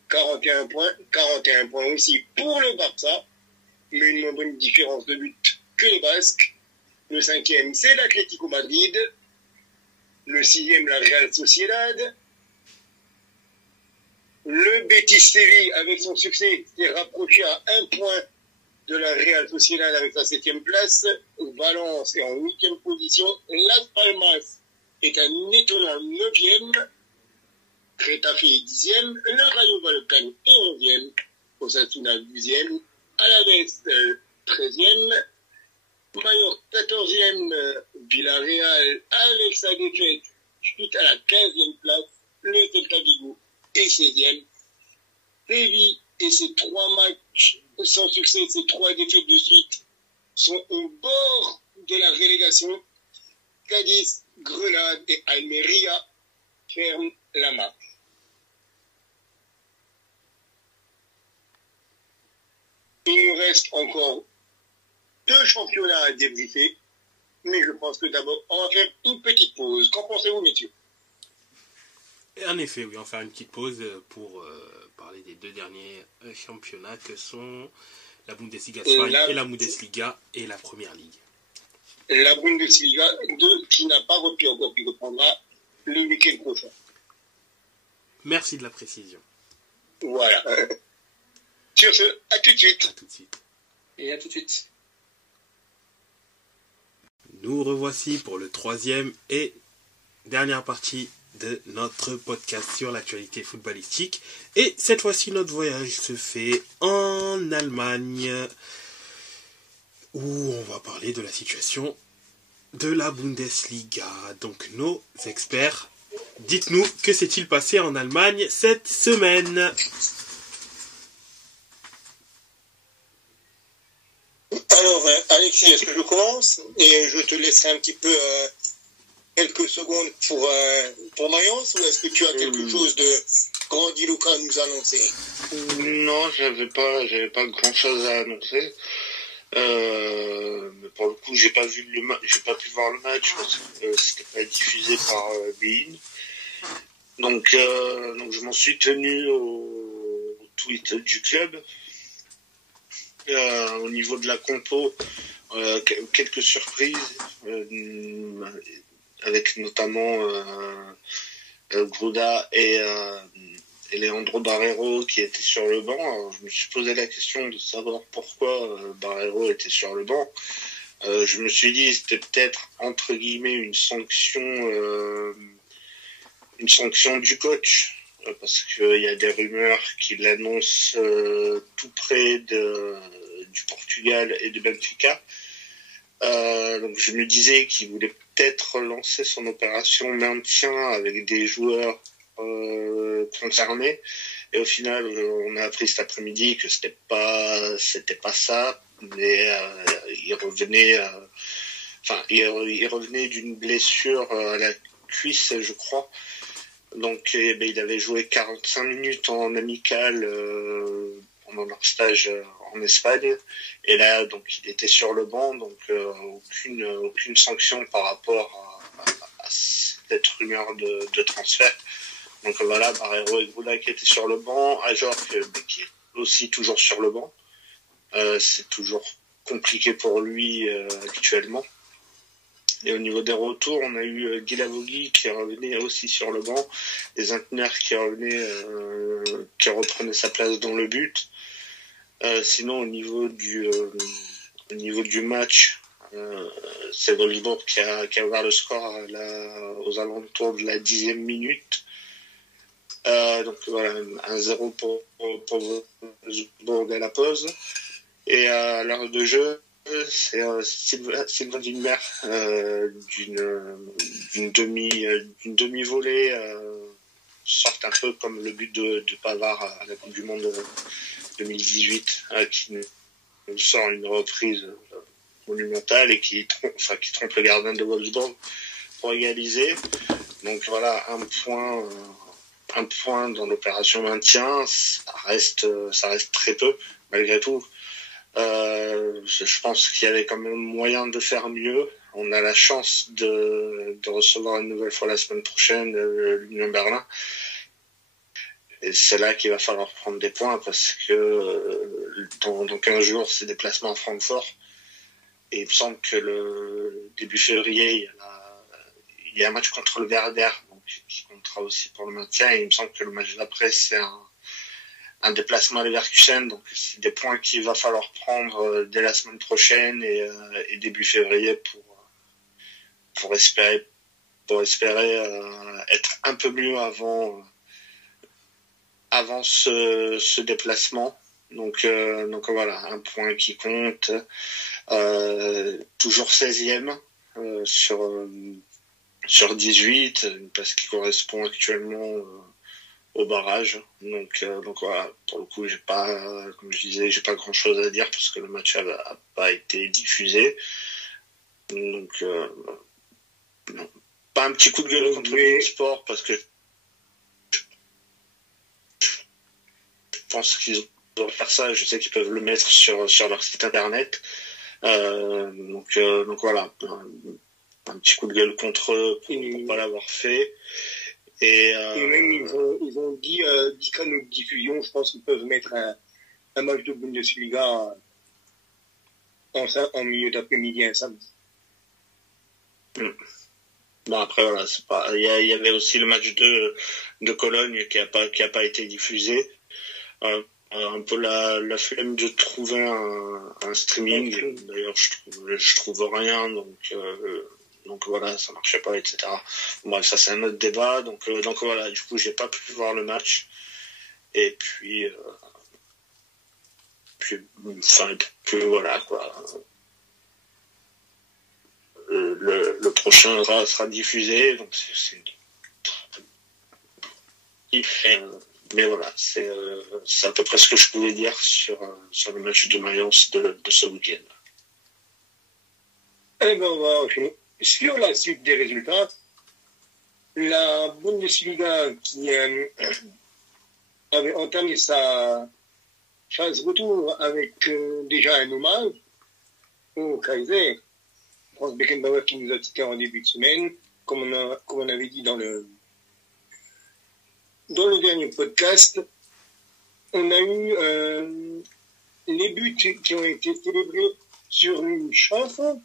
41 points aussi pour le Barça, mais une moins bonne différence de but que les Basques. Le 5e, c'est l'Atlético Madrid. Le 6e, la Real Sociedad. Le Betis Séville, avec son succès, s'est rapproché à 1 point de la Real Sociedad avec sa 7e place. Valence est en 8e position. Las Palmas est un étonnant 9e. Getafe est 10e. Le Rayo Vallecano est 11e. Osasuna 12e. Alaves 13e. Mallorca 14e. Villarreal avec sa défaite chute à la 15e place. Le Celta Vigo est 16e. Séville et ses 3 matchs sans succès, ses 3 défaites de suite sont au bord de la relégation. Cadiz, Grenade et Almeria ferment la marche. Il nous reste encore 2 championnats à débriefer, mais je pense que d'abord, on va faire une petite pause. Qu'en pensez-vous, messieurs? Et en effet, oui, on va faire une petite pause pour parler des 2 derniers championnats que sont la Bundesliga 2 et la Bundesliga et la Première Ligue. La Bundesliga 2 qui n'a pas repris encore, qui reprendra le week-end prochain. Merci de la précision. Voilà. Sur ce, à tout de suite. À tout de suite. Et à tout de suite. Nous revoici pour le 3e et dernière partie de notre podcast sur l'actualité footballistique. Et cette fois-ci, notre voyage se fait en Allemagne, où on va parler de la situation de la Bundesliga. Donc nos experts, dites-nous, que s'est-il passé en Allemagne cette semaine? Alors, Alexis, est-ce que je commence? Et je te laisserai un petit peu quelques secondes pour Mayence, ou est-ce que tu as quelque chose de grandiloquent à nous annoncer? Non, j'avais pas grand-chose à annoncer. Mais pour le coup, j'ai pas pu voir le match parce que c'était pas diffusé par beIN. Donc je m'en suis tenu au tweet du club. Au niveau de la compo, quelques surprises, avec notamment Gruda et Leandro Barreiro qui étaient sur le banc. Alors, je me suis posé la question de savoir pourquoi Barreiro était sur le banc. Je me suis dit c'était peut-être entre guillemets une sanction du coach, parce qu'il y a des rumeurs qui l'annoncent tout près du Portugal et de Benfica. Donc je me disais qu'il voulait peut-être lancer son opération maintien avec des joueurs concernés, et au final on a appris cet après-midi que c'était pas ça, mais il revenait d'une blessure à la cuisse, je crois. Donc il avait joué 45 minutes en amical pendant leur stage en Espagne, et là donc il était sur le banc, donc aucune sanction par rapport à cette rumeur de transfert. Donc voilà, Barreiro et Gruda qui étaient sur le banc, Ajor qui est aussi toujours sur le banc. C'est toujours compliqué pour lui actuellement. Et au niveau des retours, on a eu Guilavogui qui revenait aussi sur le banc, et Zentner qui reprenait sa place dans le but. Sinon, au niveau du match, c'est Wolfsburg qui a ouvert le score aux alentours de la 10e minute. Donc voilà, 1-0 pour Wolfsburg à la pause. Et à l'heure de jeu, c'est Sylvain Wimmer d'une demi-volée, sorte un peu comme le but de Pavard à la Coupe du Monde 2018, qui nous sort une reprise monumentale et qui trompe le gardien de Wolfsburg pour égaliser. Donc voilà, un point dans l'opération maintien, ça reste très peu malgré tout. Je pense qu'il y avait quand même moyen de faire mieux. On a la chance de recevoir une nouvelle fois la semaine prochaine l'Union Berlin. Et c'est là qu'il va falloir prendre des points, parce que dans 15 jours, c'est déplacement à Francfort. Et il me semble que le début février, il y a un match contre le Werder, donc, qui comptera aussi pour le maintien. Et il me semble que le match d'après, c'est un déplacement à Leverkusen. Donc c'est des points qu'il va falloir prendre dès la semaine prochaine et début février pour espérer être un peu mieux avant ce déplacement. Donc voilà, un point qui compte. Toujours 16e sur 18, une place qui correspond actuellement au barrage. Donc voilà, pour le coup, comme je disais, j'ai pas grand chose à dire parce que le match a pas été diffusé. Donc non. Pas un petit coup de gueule contre le sport, parce que pense qu'ils doivent faire ça. Je sais qu'ils peuvent le mettre sur leur site internet. Donc voilà, un petit coup de gueule contre eux pour ne pas l'avoir fait. Et même ils ont dit canaux de diffusion, je pense qu'ils peuvent mettre un match de Bundesliga en milieu d'après-midi un samedi. Bon, après voilà, c'est pas. Il y avait aussi le match de Cologne qui a pas été diffusé. Un peu la flemme de trouver un streaming. D'ailleurs, je trouve rien, donc voilà, ça marchait pas, etc. Bref, ça c'est un autre débat. Donc voilà, du coup, j'ai pas pu voir le match. Et puis voilà quoi. Le prochain sera diffusé, donc mais voilà, c'est à peu près ce que je pouvais dire sur le match de Mayence de ce week-end. Eh ben, on va enchaîner. Sur la suite des résultats, la Bundesliga qui avait entamé sa phase retour avec déjà un hommage au Kaiser, Franz Beckenbauer qui nous a quitté en début de semaine, comme on avait dit dans le dernier podcast. On a eu les buts qui ont été célébrés sur une chanson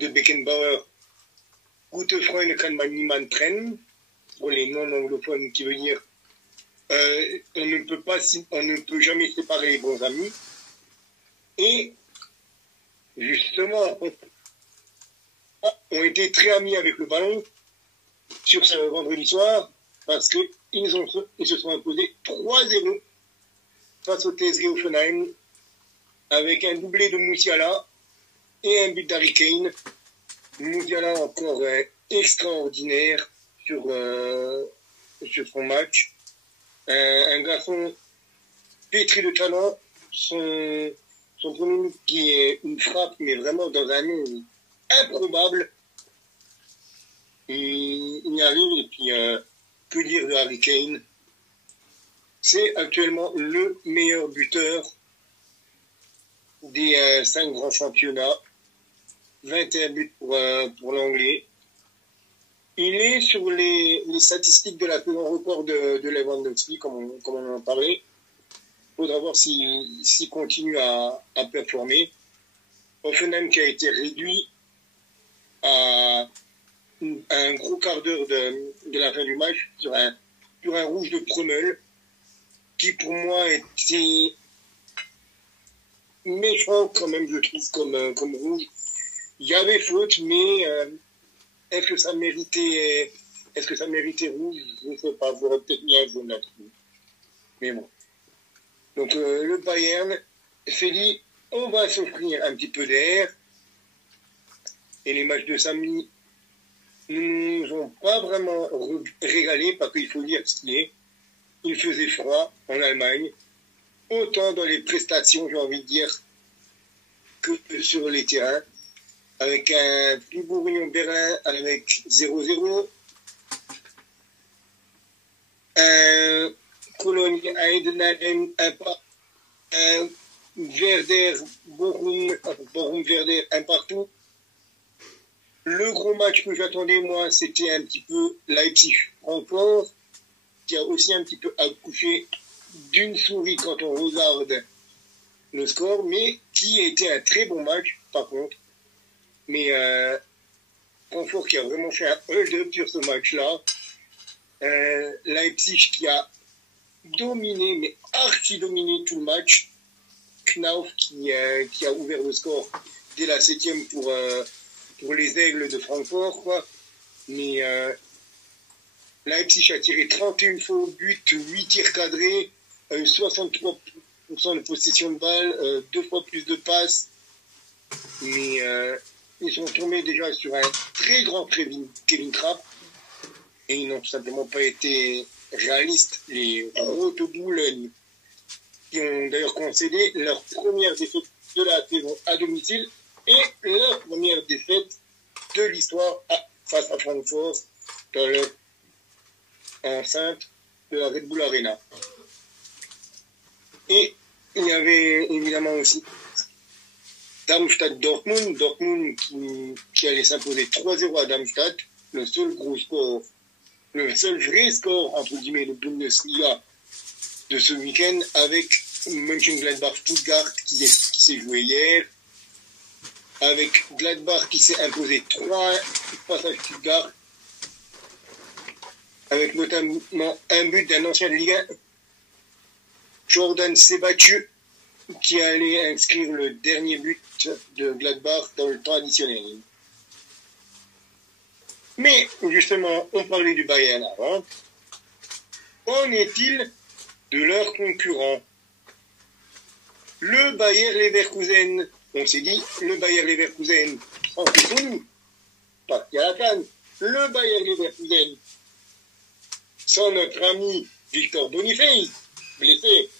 de Beckenbauer, Gute Freunde kann man niemand trennen, pour les non-anglophones, qui veut dire on ne peut jamais séparer les bons amis. Et justement, ont été très amis avec le ballon sur ce vendredi soir, parce que ils se sont imposés 3-0 face au TSG Hoffenheim, avec un doublé de Musiala et un but d'Harry Kane. Musiala encore extraordinaire sur son match. Un garçon pétri de talent. Son premier but qui est une frappe, mais vraiment dans un nom improbable. Il y arrive, et puis que dire de Harry Kane? C'est actuellement le meilleur buteur des 5 grands championnats. 21 buts pour l'anglais. Il est sur les statistiques de la saison record de Lewandowski, comme on en parlait. Il faudra voir s'il continue à performer. Hoffenheim qui a été réduit à un gros quart d'heure de la fin du match sur un rouge de Promel, qui pour moi était méchant quand même, je trouve, comme rouge. Il y avait faute, mais est-ce que ça méritait rouge? Je ne sais pas, vous aurez peut-être mis un jaune là-dessus. Mais bon. Donc le Bayern s'est dit, on va s'offrir un petit peu d'air. Et les matchs de samedi ne nous ont pas vraiment régalé, parce qu'il faut dire ce qui est. Il faisait froid en Allemagne, autant dans les prestations, j'ai envie de dire, que sur les terrains. Avec un Fribourg-Union-Berlin avec 0-0, un Cologne-Heidenheim, un Bochum-Werder, un partout. Le gros match que j'attendais, moi, c'était un petit peu Leipzig-Francfort, qui a aussi un petit peu accouché d'une souris quand on regarde le score, mais qui a été un très bon match, par contre. Mais Francfort qui a vraiment fait un hold-up sur ce match-là. Leipzig qui a dominé, mais archi-dominé tout le match. Knauf qui a ouvert le score dès la 7e pour les Aigles de Francfort, quoi. Mais Leipzig a tiré 31 fois au but, 8 tirs cadrés, 63% de possession de balle, 2 fois plus de passes. Mais ils sont tombés déjà sur un très grand Kevin Trapp, et ils n'ont tout simplement pas été réalistes. Les Rote Boulogne, qui ont d'ailleurs concédé leur première défaite de la saison à domicile et leur première défaite de l'histoire face à Francfort dans l'enceinte de la Red Bull Arena. Et il y avait évidemment aussi Darmstadt-Dortmund, qui allait s'imposer 3-0 à Darmstadt, le seul gros score, le seul vrai score, entre guillemets, de Bundesliga de ce week-end, avec Mönchengladbach-Stuttgart qui s'est joué hier, avec Gladbach qui s'est imposé 3 face à Stuttgart, avec notamment un but d'un ancien de Ligue 1, Jordan Sebattu, qui allait inscrire le dernier but de Gladbach dans le temps additionnel. Mais, justement, on parlait du Bayern avant. Qu'en est-il de leurs concurrents? Le Bayer Leverkusen, on s'est dit, le Bayer Leverkusen, en fait pour nous, parce qu'il y a la canne, le Bayer Leverkusen, sans notre ami Victor Boniface, blessé.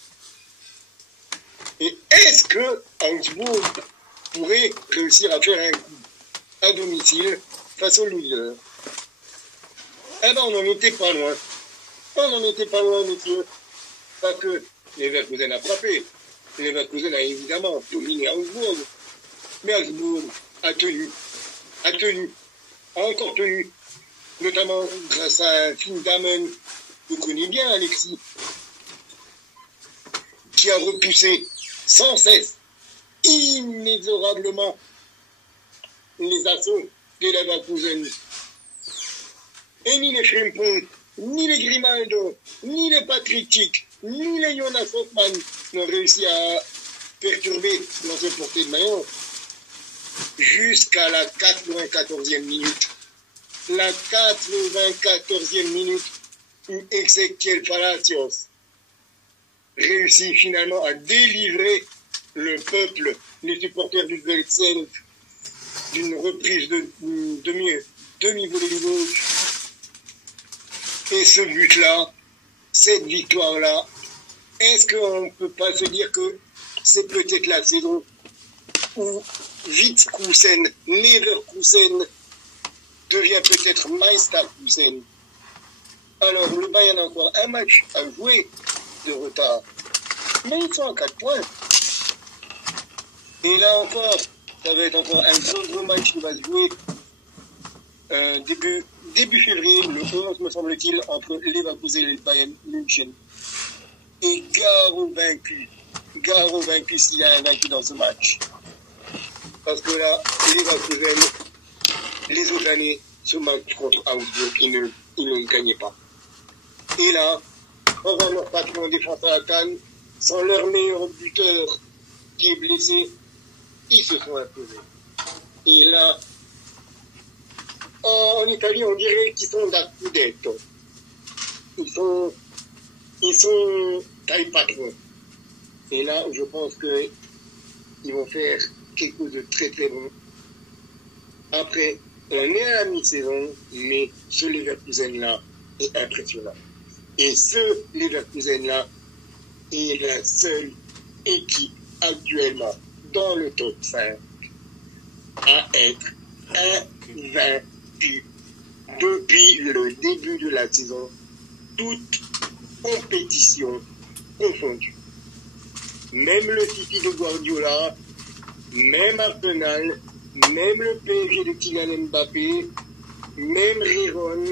Et est-ce que Augsbourg pourrait réussir à faire un coup à domicile face aux losers? Eh ben, on n'en était pas loin. On n'en était pas loin, messieurs. Pas que Leverkusen a frappé. Leverkusen a évidemment dominé Augsbourg. Mais Augsbourg a tenu, a encore tenu, notamment grâce à un Finn Damen que connaît bien Alexis, qui a repoussé sans cesse, inexorablement, les assauts de Leverkusen. Et ni les Frimpong, ni les Grimaldo, ni les Patrick Schick, ni les Jonas Hoffmann n'ont réussi à perturber l'ancien portier de maillot jusqu'à la 94e minute. La 94e minute où Ezequiel Palacios réussit finalement à délivrer le peuple, les supporters du Velsen, d'une reprise de demi-volée de gauche. Et ce but-là, cette victoire-là, est-ce qu'on ne peut pas se dire que c'est peut-être la saison où Witzkusen, Leverkusen devient peut-être Meisterkusen? Alors, le Bayern a encore un match à jouer de retard. Mais ils sont à 4 points. Et là encore, ça va être encore un gros match qui va se jouer début février, le 11 me semble-t-il, entre Leverkusen et le Bayern München. Et gare au vaincu s'il y a un vaincu dans ce match. Parce que là, Leverkusen, les autres années, ce match contre Augsbourg, ils ne gagnaient pas. Et là, sans leur patron en défense à la canne, sans leur meilleur buteur qui est blessé, ils se sont imposés. Et là, en Italie, on dirait qu'ils sont d'accudetto. Ils sont taille patron. Et là, je pense qu'ils vont faire quelque chose de très très bon. Après, on est à la mi-saison, mais ce Leverkusen-là est impressionnant. Et ce Leverkusen-là est la seule équipe actuellement dans le top 5 à être invaincue depuis le début de la saison, toute compétition confondue. Même le City de Guardiola, même Arsenal, même le PSG de Kylian Mbappé, même Riron,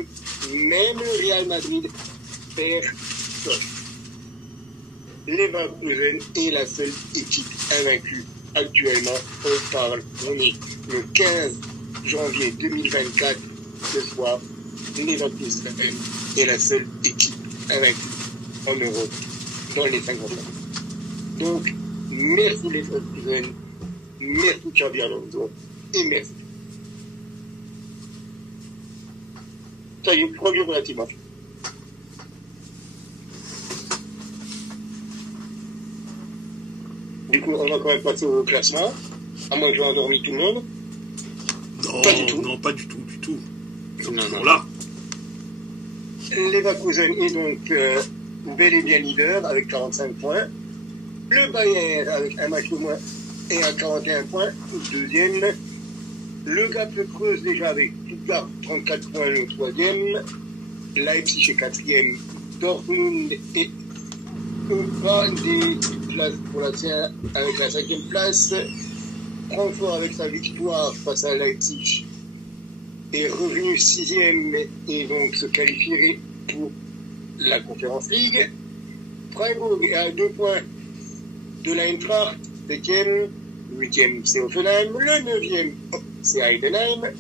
même le Real Madrid, personne. Leverkusen est la seule équipe invaincue actuellement. On est le 15 janvier 2024 ce soir. Leverkusen est la seule équipe invaincue en Europe dans les 50 ans. Donc, merci Leverkusen, merci Xabi Alonso et merci. Ça y est, je crois que j'ai relativement fait. Du coup, on va quand même passer au classement. À moins que j'ai endormi tout le monde. Non, pas du tout. Non, pas du tout, du tout. Ils sont Non, toujours non. là. Leverkusen est donc bel et bien leader avec 45 points. Le Bayern avec un match de moins est à 41 points, deuxième. Le gap se creuse déjà avec Stuttgart 34 points, le troisième. Leipzig est quatrième. Dortmund est au bas des place pour avec la 5e place. Francfort avec sa victoire face à Leipzig est revenu 6e et donc se qualifierait pour la Conference League. Freiburg est à 2 points de l'Eintracht, 7e, 8e c'est Hoffenheim, le 9e c'est Heidenheim,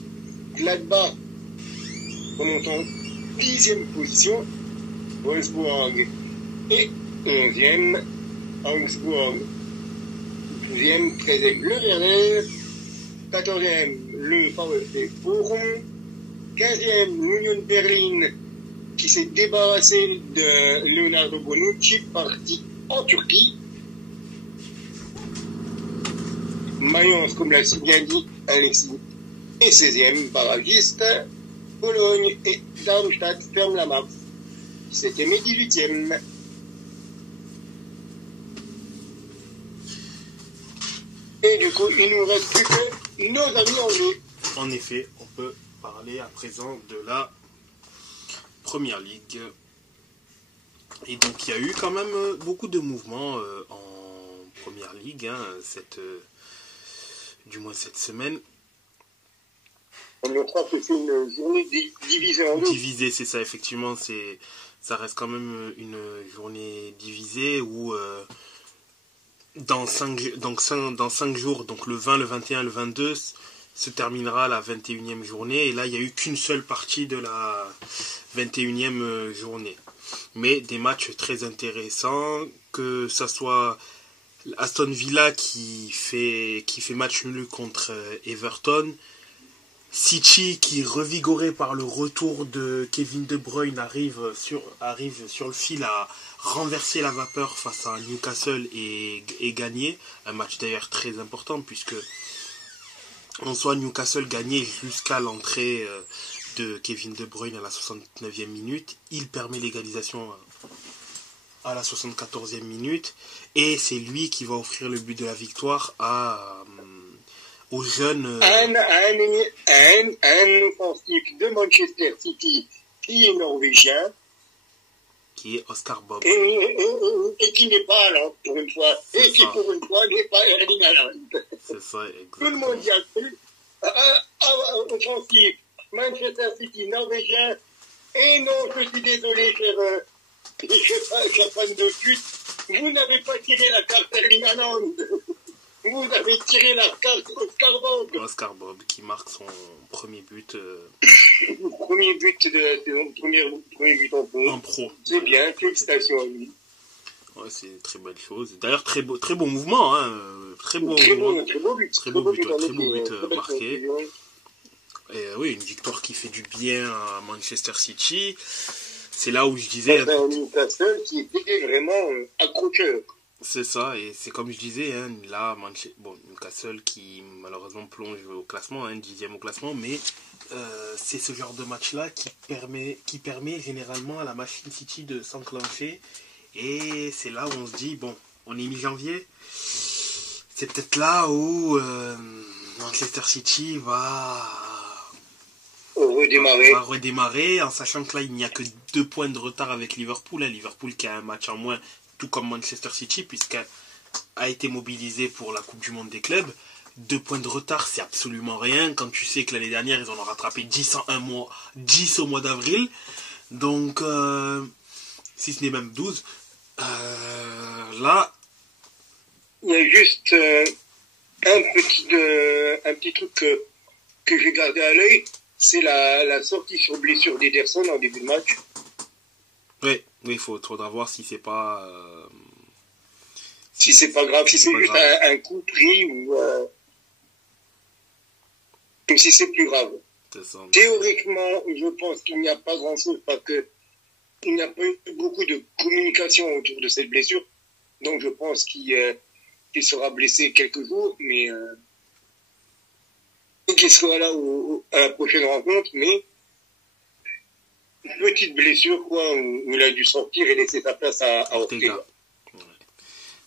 Gladbach remonte en 10e position, Wolfsburg est 11e, Augsbourg 12e, 13e le Werder, 14e le VfB Bochum, 15e l'Union Berlin qui s'est débarrassé de Leonardo Bonucci, parti en Turquie. Mayence, comme l'a si bien dit Alexis, est 16e barragiste. Pologne et Darmstadt ferment la marche. 7e et 18e. Et du coup, il nous reste plus que nos amis anglais. En effet, on peut parler à présent de la Première Ligue. Et donc, il y a eu quand même beaucoup de mouvements en Première Ligue, hein, du moins cette semaine. On notera que c'est une journée divisée en deux. Divisée, c'est ça, effectivement. Ça reste quand même une journée divisée où dans 5 jours, donc le 20, le 21, le 22, se terminera la 21e journée. Et là, il n'y a eu qu'une seule partie de la 21e journée. Mais des matchs très intéressants, que ça soit Aston Villa qui fait match nul contre Everton, City qui, revigoré par le retour de Kevin De Bruyne, arrive sur le fil à renverser la vapeur face à Newcastle et gagner. Un match d'ailleurs très important puisque en soi Newcastle gagnait jusqu'à l'entrée de Kevin De Bruyne à la 69e minute. Il permet l'égalisation à la 74e minute et c'est lui qui va offrir le but de la victoire aux jeunes... Un offensif de Manchester City qui est norvégien. Qui est Oscar Bob. Et qui n'est pas Haaland, pour une fois. Et qui, pour une fois, n'est pas Erling Haaland. C'est ça, exactement. Tout le monde y a cru. Offensif, Manchester City, norvégien. Et non, je suis désolé, cher fan de pute, vous n'avez pas tiré la carte Erling Haaland. Vous avez tiré la carte Oscar Bob. Oscar Bob qui marque son premier but. Premier but en pro. En pro. C'est bien, félicitations à lui. Ouais, c'est une très belle chose. D'ailleurs, très beau mouvement. Hein. Très beau but. Très beau but marqué. Et, oui, une victoire qui fait du bien à Manchester City. C'est là où je disais... C'est un Newcastle qui était vraiment accrocheur. C'est ça, et c'est comme je disais, hein, là, Newcastle qui malheureusement plonge au classement, 10e au classement, mais c'est ce genre de match-là qui permet généralement à la machine City de s'enclencher, et c'est là où on se dit, bon, on est mi-janvier, c'est peut-être là où Manchester City va redémarrer, en sachant que là, il n'y a que 2 points de retard avec Liverpool, hein, Liverpool qui a un match en moins, tout comme Manchester City, puisqu'elle a été mobilisée pour la Coupe du Monde des clubs. 2 points de retard, c'est absolument rien, quand tu sais que l'année dernière, ils en ont rattrapé 10 au mois d'avril. Donc, si ce n'est même 12. Là... Il y a juste un petit truc que j'ai gardé à l'œil, c'est la sortie sur blessure d'Ederson en début de match. Oui, il faudra voir si c'est pas... si c'est pas grave, si c'est juste un coup pris ou si c'est plus grave. C'est ça. Théoriquement, je pense qu'il n'y a pas grand-chose parce que il n'y a pas eu beaucoup de communication autour de cette blessure. Donc je pense qu'il sera blessé quelques jours, mais qu'il sera là à la prochaine rencontre, mais petite blessure, quoi, où il a dû sortir et laisser sa place à Ortega.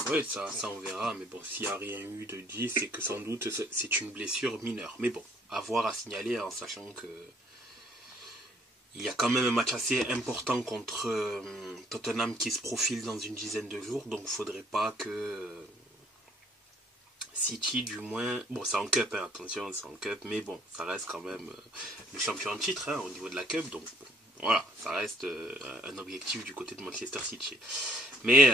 Oui, ça on verra, mais bon, s'il n'y a rien eu de dit, c'est que sans doute c'est une blessure mineure. Mais bon, à voir, à signaler, en sachant que il y a quand même un match assez important contre Tottenham qui se profile dans une dizaine de jours, donc il ne faudrait pas que City, du moins, bon c'est en Cup, hein, attention, c'est en Cup, mais bon, ça reste quand même le champion en titre au niveau de la Cup, donc voilà, ça reste un objectif du côté de Manchester City. Mais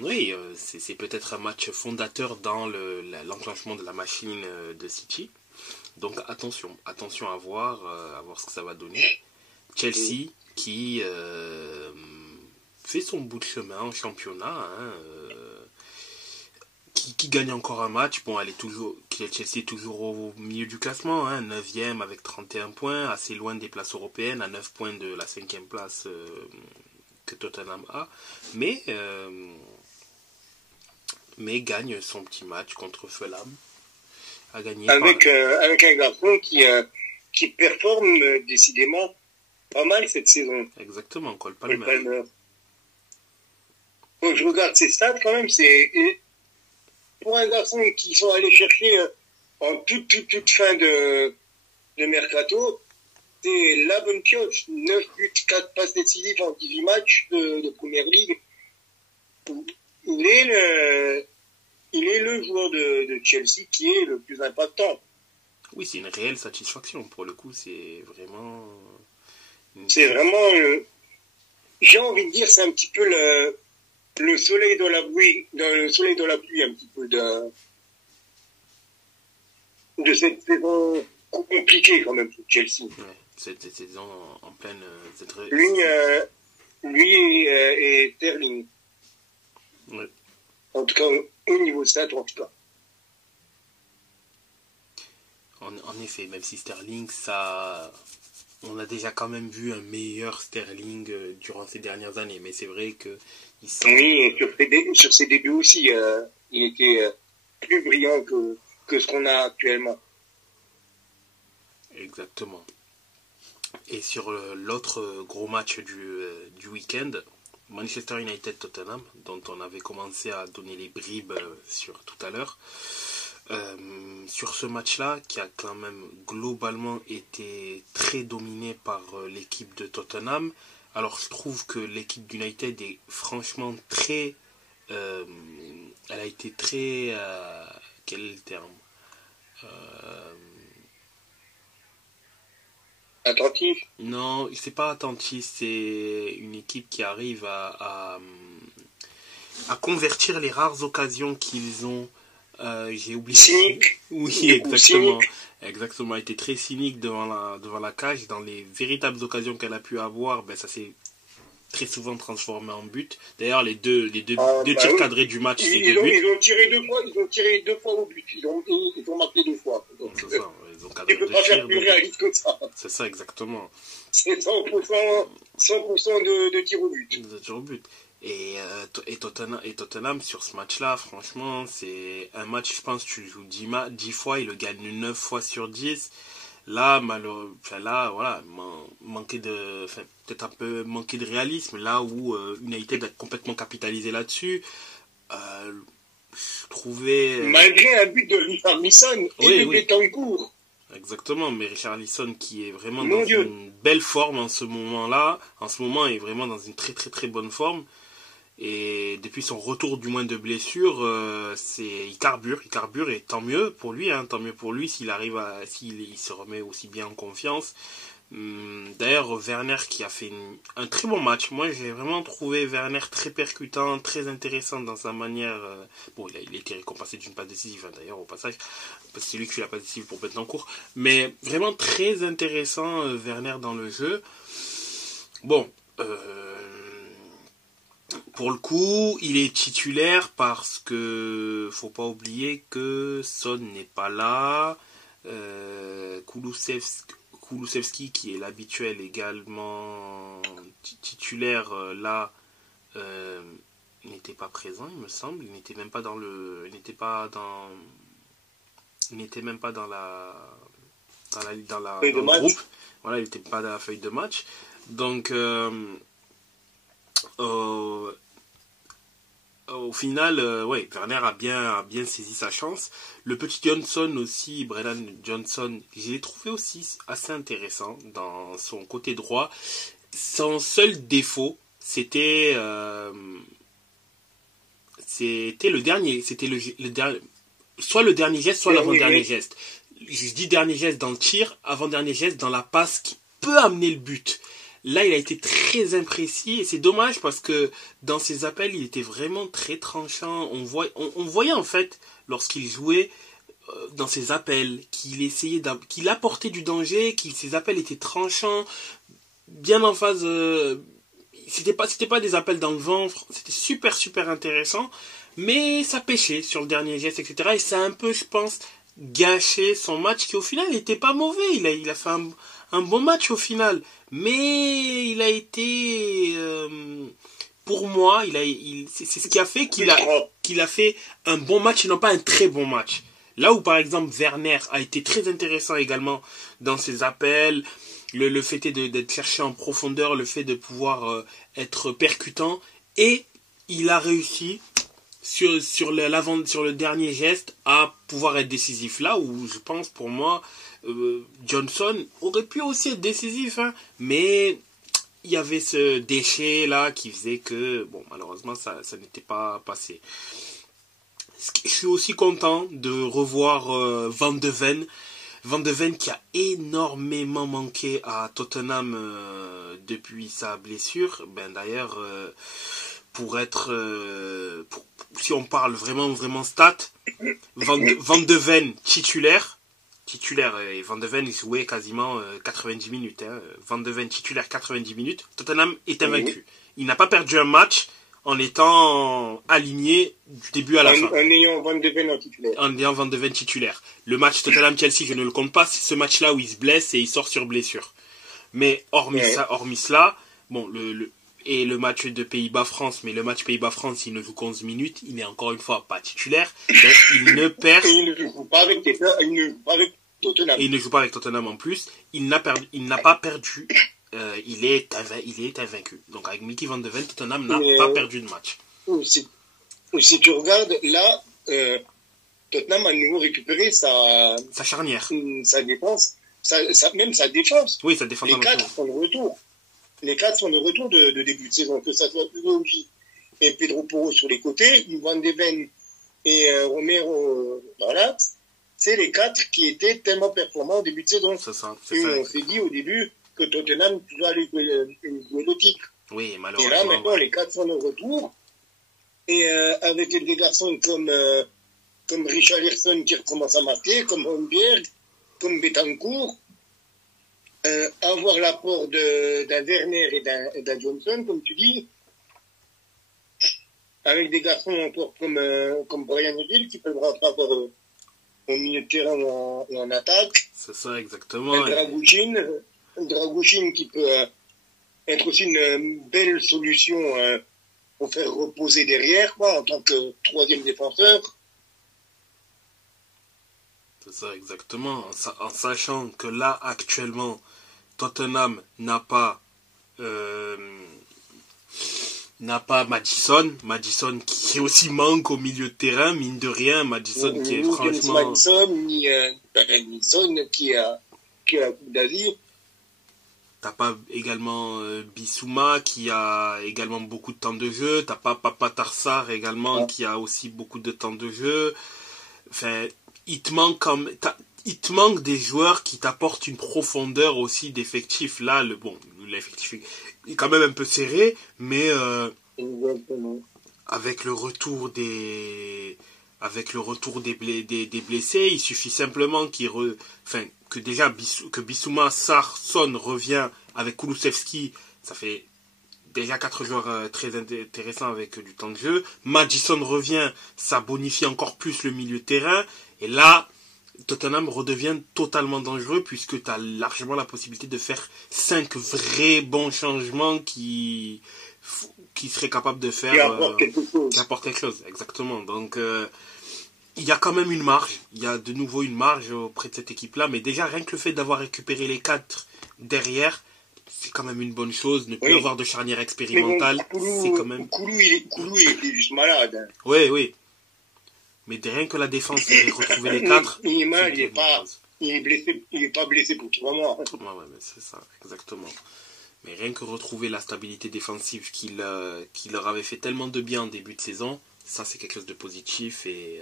oui, c'est peut-être un match fondateur dans l'enclenchement de la machine de City. Donc attention à voir ce que ça va donner. Chelsea qui fait son bout de chemin en championnat, qui gagne encore un match. Bon, Chelsea est toujours au milieu du classement, 9e avec 31 points, assez loin des places européennes, à 9 points de la 5e place que Tottenham a, mais gagne son petit match contre Fulham. A gagné avec un garçon qui performe décidément pas mal cette saison. Exactement, Cole Palmer. Quand je regarde ses stats quand même, c'est pour un garçon qui sont allés chercher en toute fin de mercato, c'est la bonne pioche. 9 buts, 4 passes décisives en 18 matchs de Première Ligue. Il est le joueur de Chelsea qui est le plus impactant. Oui, c'est une réelle satisfaction. Pour le coup, c'est vraiment... C'est vraiment... j'ai envie de dire, c'est un petit peu le soleil de la pluie, un petit peu de cette saison compliquée quand même pour Chelsea. Ouais, cette saison en pleine... Lui et Sterling. Ouais. En tout cas, au niveau stat, en tout cas. En effet, même si Sterling, on a déjà quand même vu un meilleur Sterling durant ces dernières années, mais c'est vrai que oui, et sur ses débuts aussi, il était plus brillant que ce qu'on a actuellement. Exactement. Et sur l'autre gros match du week-end, Manchester United-Tottenham, dont on avait commencé à donner les bribes sur tout à l'heure. Sur ce match-là, qui a quand même globalement été très dominé par l'équipe de Tottenham. Alors je trouve que l'équipe d'United est franchement très... elle a été très... quel est le terme Attentif? Non, c'est pas attentif, c'est une équipe qui arrive à convertir les rares occasions qu'ils ont. J'ai oublié. Cynique. Oui, exactement. Exactement, elle était très cynique devant la cage. Dans les véritables occasions qu'elle a pu avoir, ça s'est très souvent transformé en but. D'ailleurs, les deux tirs cadrés du match, c'est deux buts. Ils ont tiré deux fois au but. Ils ont marqué 2 fois. Donc, c'est ça, ils ont cadré tu peux pas faire plus réaliste que ça. C'est ça, exactement. C'est 100% de tirs au but. De tirs au but. Et Tottenham, sur ce match-là, franchement, c'est un match, je pense, tu joues 10 fois, il le gagne 9 fois sur 10. Là, voilà, peut-être un peu manqué de réalisme, là où United a complètement capitalisé là-dessus. Je trouvais... Malgré un but de Richarlison et de Betancourt. Exactement, mais Richarlison qui est vraiment dans une belle forme en ce moment-là, est vraiment dans une très très très bonne forme. Et depuis son retour du moins de blessure, il carbure et tant mieux pour lui, s'il se remet aussi bien en confiance. D'ailleurs, Werner qui a fait un très bon match. Moi, j'ai vraiment trouvé Werner très percutant, très intéressant dans sa manière. Il a été récompensé d'une passe décisive, d'ailleurs, au passage, parce que c'est lui qui fait la passe décisive pour Betancourt. Mais vraiment très intéressant, Werner dans le jeu. Bon, pour le coup, il est titulaire parce que faut pas oublier que Son n'est pas là. Kulusevski, qui est l'habituel également titulaire là, n'était pas présent, il me semble. Il n'était même pas dans le groupe. Voilà, il n'était pas dans la feuille de match. Donc au final, ouais, Werner a bien saisi sa chance. Le petit Johnson aussi, Brennan Johnson, je l'ai trouvé aussi assez intéressant dans son côté droit. Son seul défaut, c'était le dernier, le dernier, soit le dernier geste, soit l'avant-dernier geste. Je dis dernier geste dans le tir, avant-dernier geste dans la passe qui peut amener le but. Là, il a été très imprécis et c'est dommage parce que dans ses appels, il était vraiment très tranchant. On voyait en fait, lorsqu'il jouait dans ses appels, qu'il apportait du danger, ses appels étaient tranchants, bien en phase. C'était pas des appels dans le ventre, c'était super super intéressant, mais ça pêchait sur le dernier geste, etc. Et ça a un peu, je pense, gâché son match qui au final n'était pas mauvais. Il a fait un bon match au final. Mais il a été, pour moi, c'est ce qui a fait qu'il a fait un bon match et non pas un très bon match. Là où par exemple Werner a été très intéressant également dans ses appels, le fait d'être cherché en profondeur, le fait de pouvoir être percutant, et il a réussi sur le dernier geste à pouvoir être décisif. Là où je pense pour moi Johnson aurait pu aussi être décisif, hein, mais il y avait ce déchet là qui faisait que bon, malheureusement ça n'était pas passé. Je suis aussi content de revoir Van de Ven. Van de Ven qui a énormément manqué à Tottenham depuis sa blessure. Ben d'ailleurs si on parle vraiment stats, Van de Ven titulaire, et Van de Ven il jouait quasiment 90 minutes. Hein. Van de Ven titulaire 90 minutes. Tottenham est invaincu. Il n'a pas perdu un match en étant aligné du début à la fin. En ayant Van de Ven en titulaire. En ayant Van de Ven titulaire. Le match Tottenham-Chelsea, je ne le compte pas. C'est ce match-là où il se blesse et il sort sur blessure. Mais hormis cela, bon, et le match de Pays-Bas-France, mais le match Pays-Bas-France, il ne joue qu'11 minutes, il n'est encore une fois pas titulaire, mais il ne perd... Et il ne joue pas avec Tottenham. Et il ne joue pas avec Tottenham en plus, il n'a pas perdu, il est invaincu. Donc avec Mickey Van de Ven, Tottenham n'a pas perdu de match. Si tu regardes, là, Tottenham a de nouveau récupéré sa charnière. Sa défense, même sa défense. Oui, sa défense. Les quatre sont de retour. Les quatre sont de retour de début de saison, que ça soit Udogi et Pedro Porro sur les côtés, Van de Ven et Romero dans l'axe. C'est les quatre qui étaient tellement performants au début de saison. C'est ça. On s'est dit au début que Tottenham doit aller jouer le titre. Oui, malheureusement. Et là, maintenant, les quatre sont de retour. Et avec des garçons comme Richarlison qui recommence à marquer, comme Holmberg, comme Betancourt, avoir l'apport d'un Werner et d'un Johnson, comme tu dis, avec des garçons encore comme Brian Hill qui peuvent rentrer encore au milieu de terrain ou en attaque. C'est ça, exactement. Un Dragouchin qui peut être aussi une belle solution pour faire reposer derrière, quoi, en tant que troisième défenseur. C'est ça, exactement. En sachant que là, actuellement, Tottenham n'a pas Maddison qui aussi manque au milieu de terrain, mine de rien, Maddison qui est franchement... Maddison, ni Maddison qui a la Coupe d'Asie. T'as pas également Bissouma qui a également beaucoup de temps de jeu, t'as pas Papa Tarsar également qui a aussi beaucoup de temps de jeu. Enfin, il te manque des joueurs qui t'apportent une profondeur aussi d'effectif. Là, l'effectif est quand même un peu serré, mais avec le retour des blessés, il suffit simplement que Bissouma, Sarr, Son revient avec Kulusevski. Ça fait déjà 4 joueurs très intéressants avec du temps de jeu. Maddison revient, ça bonifie encore plus le milieu de terrain. Et là, Tottenham redevient totalement dangereux puisque tu as largement la possibilité de faire 5 vrais bons changements qui seraient capables de faire... qui apportent quelque chose, exactement. Donc, il y a quand même une marge. Il y a de nouveau une marge auprès de cette équipe-là. Mais déjà, rien que le fait d'avoir récupéré les 4 derrière, c'est quand même une bonne chose. Ne plus avoir de charnière expérimentale, bon, c'est quand même... Koulou, il est juste malade. Hein. Oui. Mais rien que la défense et retrouver les 4... Il est malade, il est blessé, il n'est pas blessé pour 3 mois. Ouais, mais c'est ça, exactement. Mais rien que retrouver la stabilité défensive qui leur avait fait tellement de bien en début de saison, ça c'est quelque chose de positif et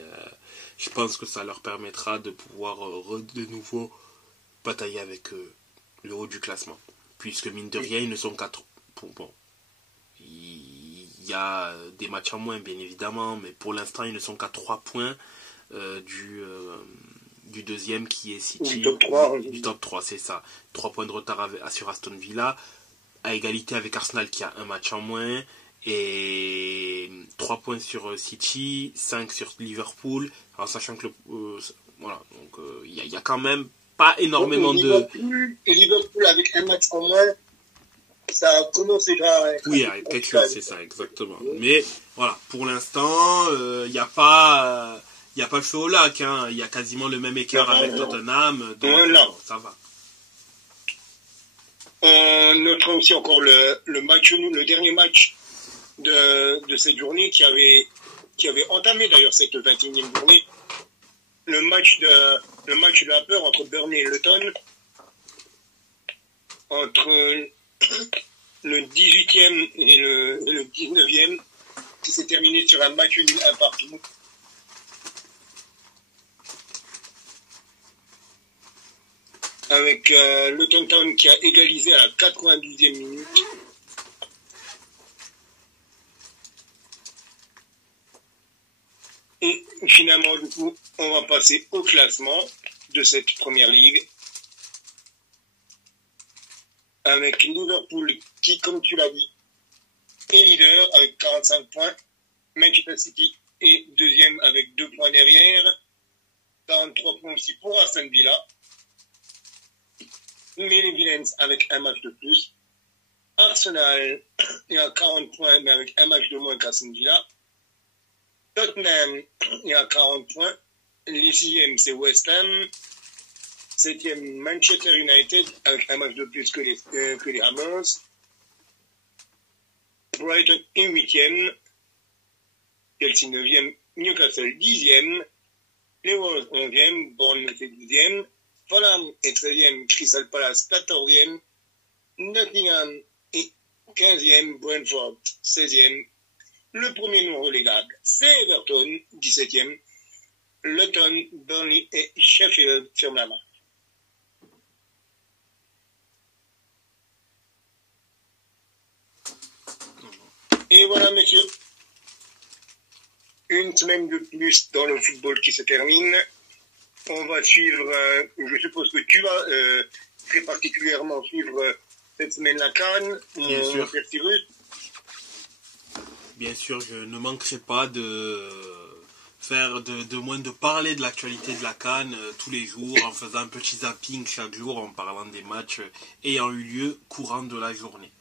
je pense que ça leur permettra de pouvoir de nouveau batailler avec le haut du classement. Puisque mine de rien, ils ne sont qu'à 3. Bon, il y a des matchs en moins bien évidemment, mais pour l'instant ils ne sont qu'à 3 points du deuxième qui est City. Du top 3, c'est ça. 3 points de retard sur Aston Villa, à égalité avec Arsenal qui a un match en moins, et 3 points sur City, 5 sur Liverpool, en sachant que voilà, donc il y a quand même pas énormément de... Et Liverpool avec un match en moins, ça commence déjà à être... Oui, avec quelque chose, c'est ça, exactement. Mais voilà, pour l'instant, il n'y a pas... Il n'y a pas le feu au lac, hein. Il y a quasiment le même écart avec Tottenham, donc ça va. On notera aussi encore le dernier match de cette journée qui avait entamé d'ailleurs cette 21e journée. Le match de la peur entre Burnley et Luton, entre le 18e et le 19e, qui s'est terminé sur un match nul 1 partout. Avec Luton Town qui a égalisé à la 92e minute. Et finalement, du coup, on va passer au classement de cette première ligue. Avec Liverpool qui, comme tu l'as dit, est leader avec 45 points. Manchester City est deuxième avec 2 points derrière. 43 points aussi pour Aston Villa. Les Villains avec un match de plus. Arsenal est à 40 points, mais avec un match de moins qu'Aston Villa. Tottenham est à 40 points. Les 6e, c'est West Ham. 7e, Manchester United, avec un match de plus que les Hammers. Brighton est 8e. Chelsea 9e. Newcastle 10e. Les Wolves 11e. Bournemouth est 12e. Fulham est 13e, Crystal Palace 14e, Nottingham est 15e, Brentford 16e. Le premier non relégable, c'est Everton, 17e. Luton, Burnley et Sheffield ferment la marque. Et voilà, messieurs, une semaine de plus dans le football qui se termine. On va suivre, je suppose que tu vas très particulièrement suivre cette semaine la CAN. Bien sûr. Bien sûr, je ne manquerai pas de faire de parler de l'actualité de la CAN tous les jours, en faisant un petit zapping chaque jour, en parlant des matchs ayant eu lieu courant de la journée.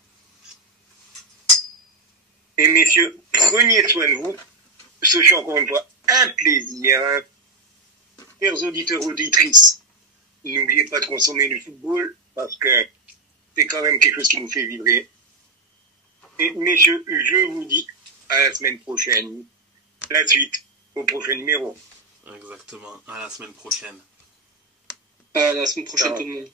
Et messieurs, prenez soin de vous. Ce fut encore une fois un plaisir. Chers auditeurs, auditrices, n'oubliez pas de consommer du football parce que c'est quand même quelque chose qui nous fait vibrer. Et messieurs, je vous dis à la semaine prochaine. La suite au prochain numéro. Exactement, à la semaine prochaine. À la semaine prochaine tout le monde.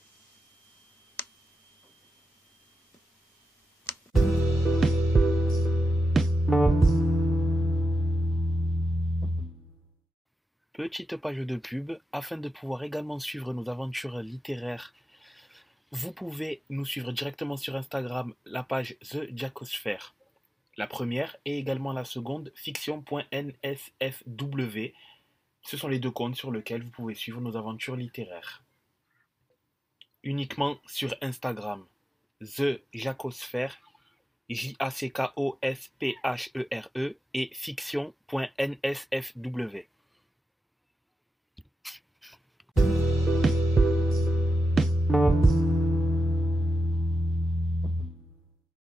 Petite page de pub, afin de pouvoir également suivre nos aventures littéraires, vous pouvez nous suivre directement sur Instagram, la page The Jacosphere. La première et également la seconde, fiction.nsfw. Ce sont les 2 comptes sur lesquels vous pouvez suivre nos aventures littéraires. Uniquement sur Instagram, The Jacosphere, Jackosphere et fiction.nsfw.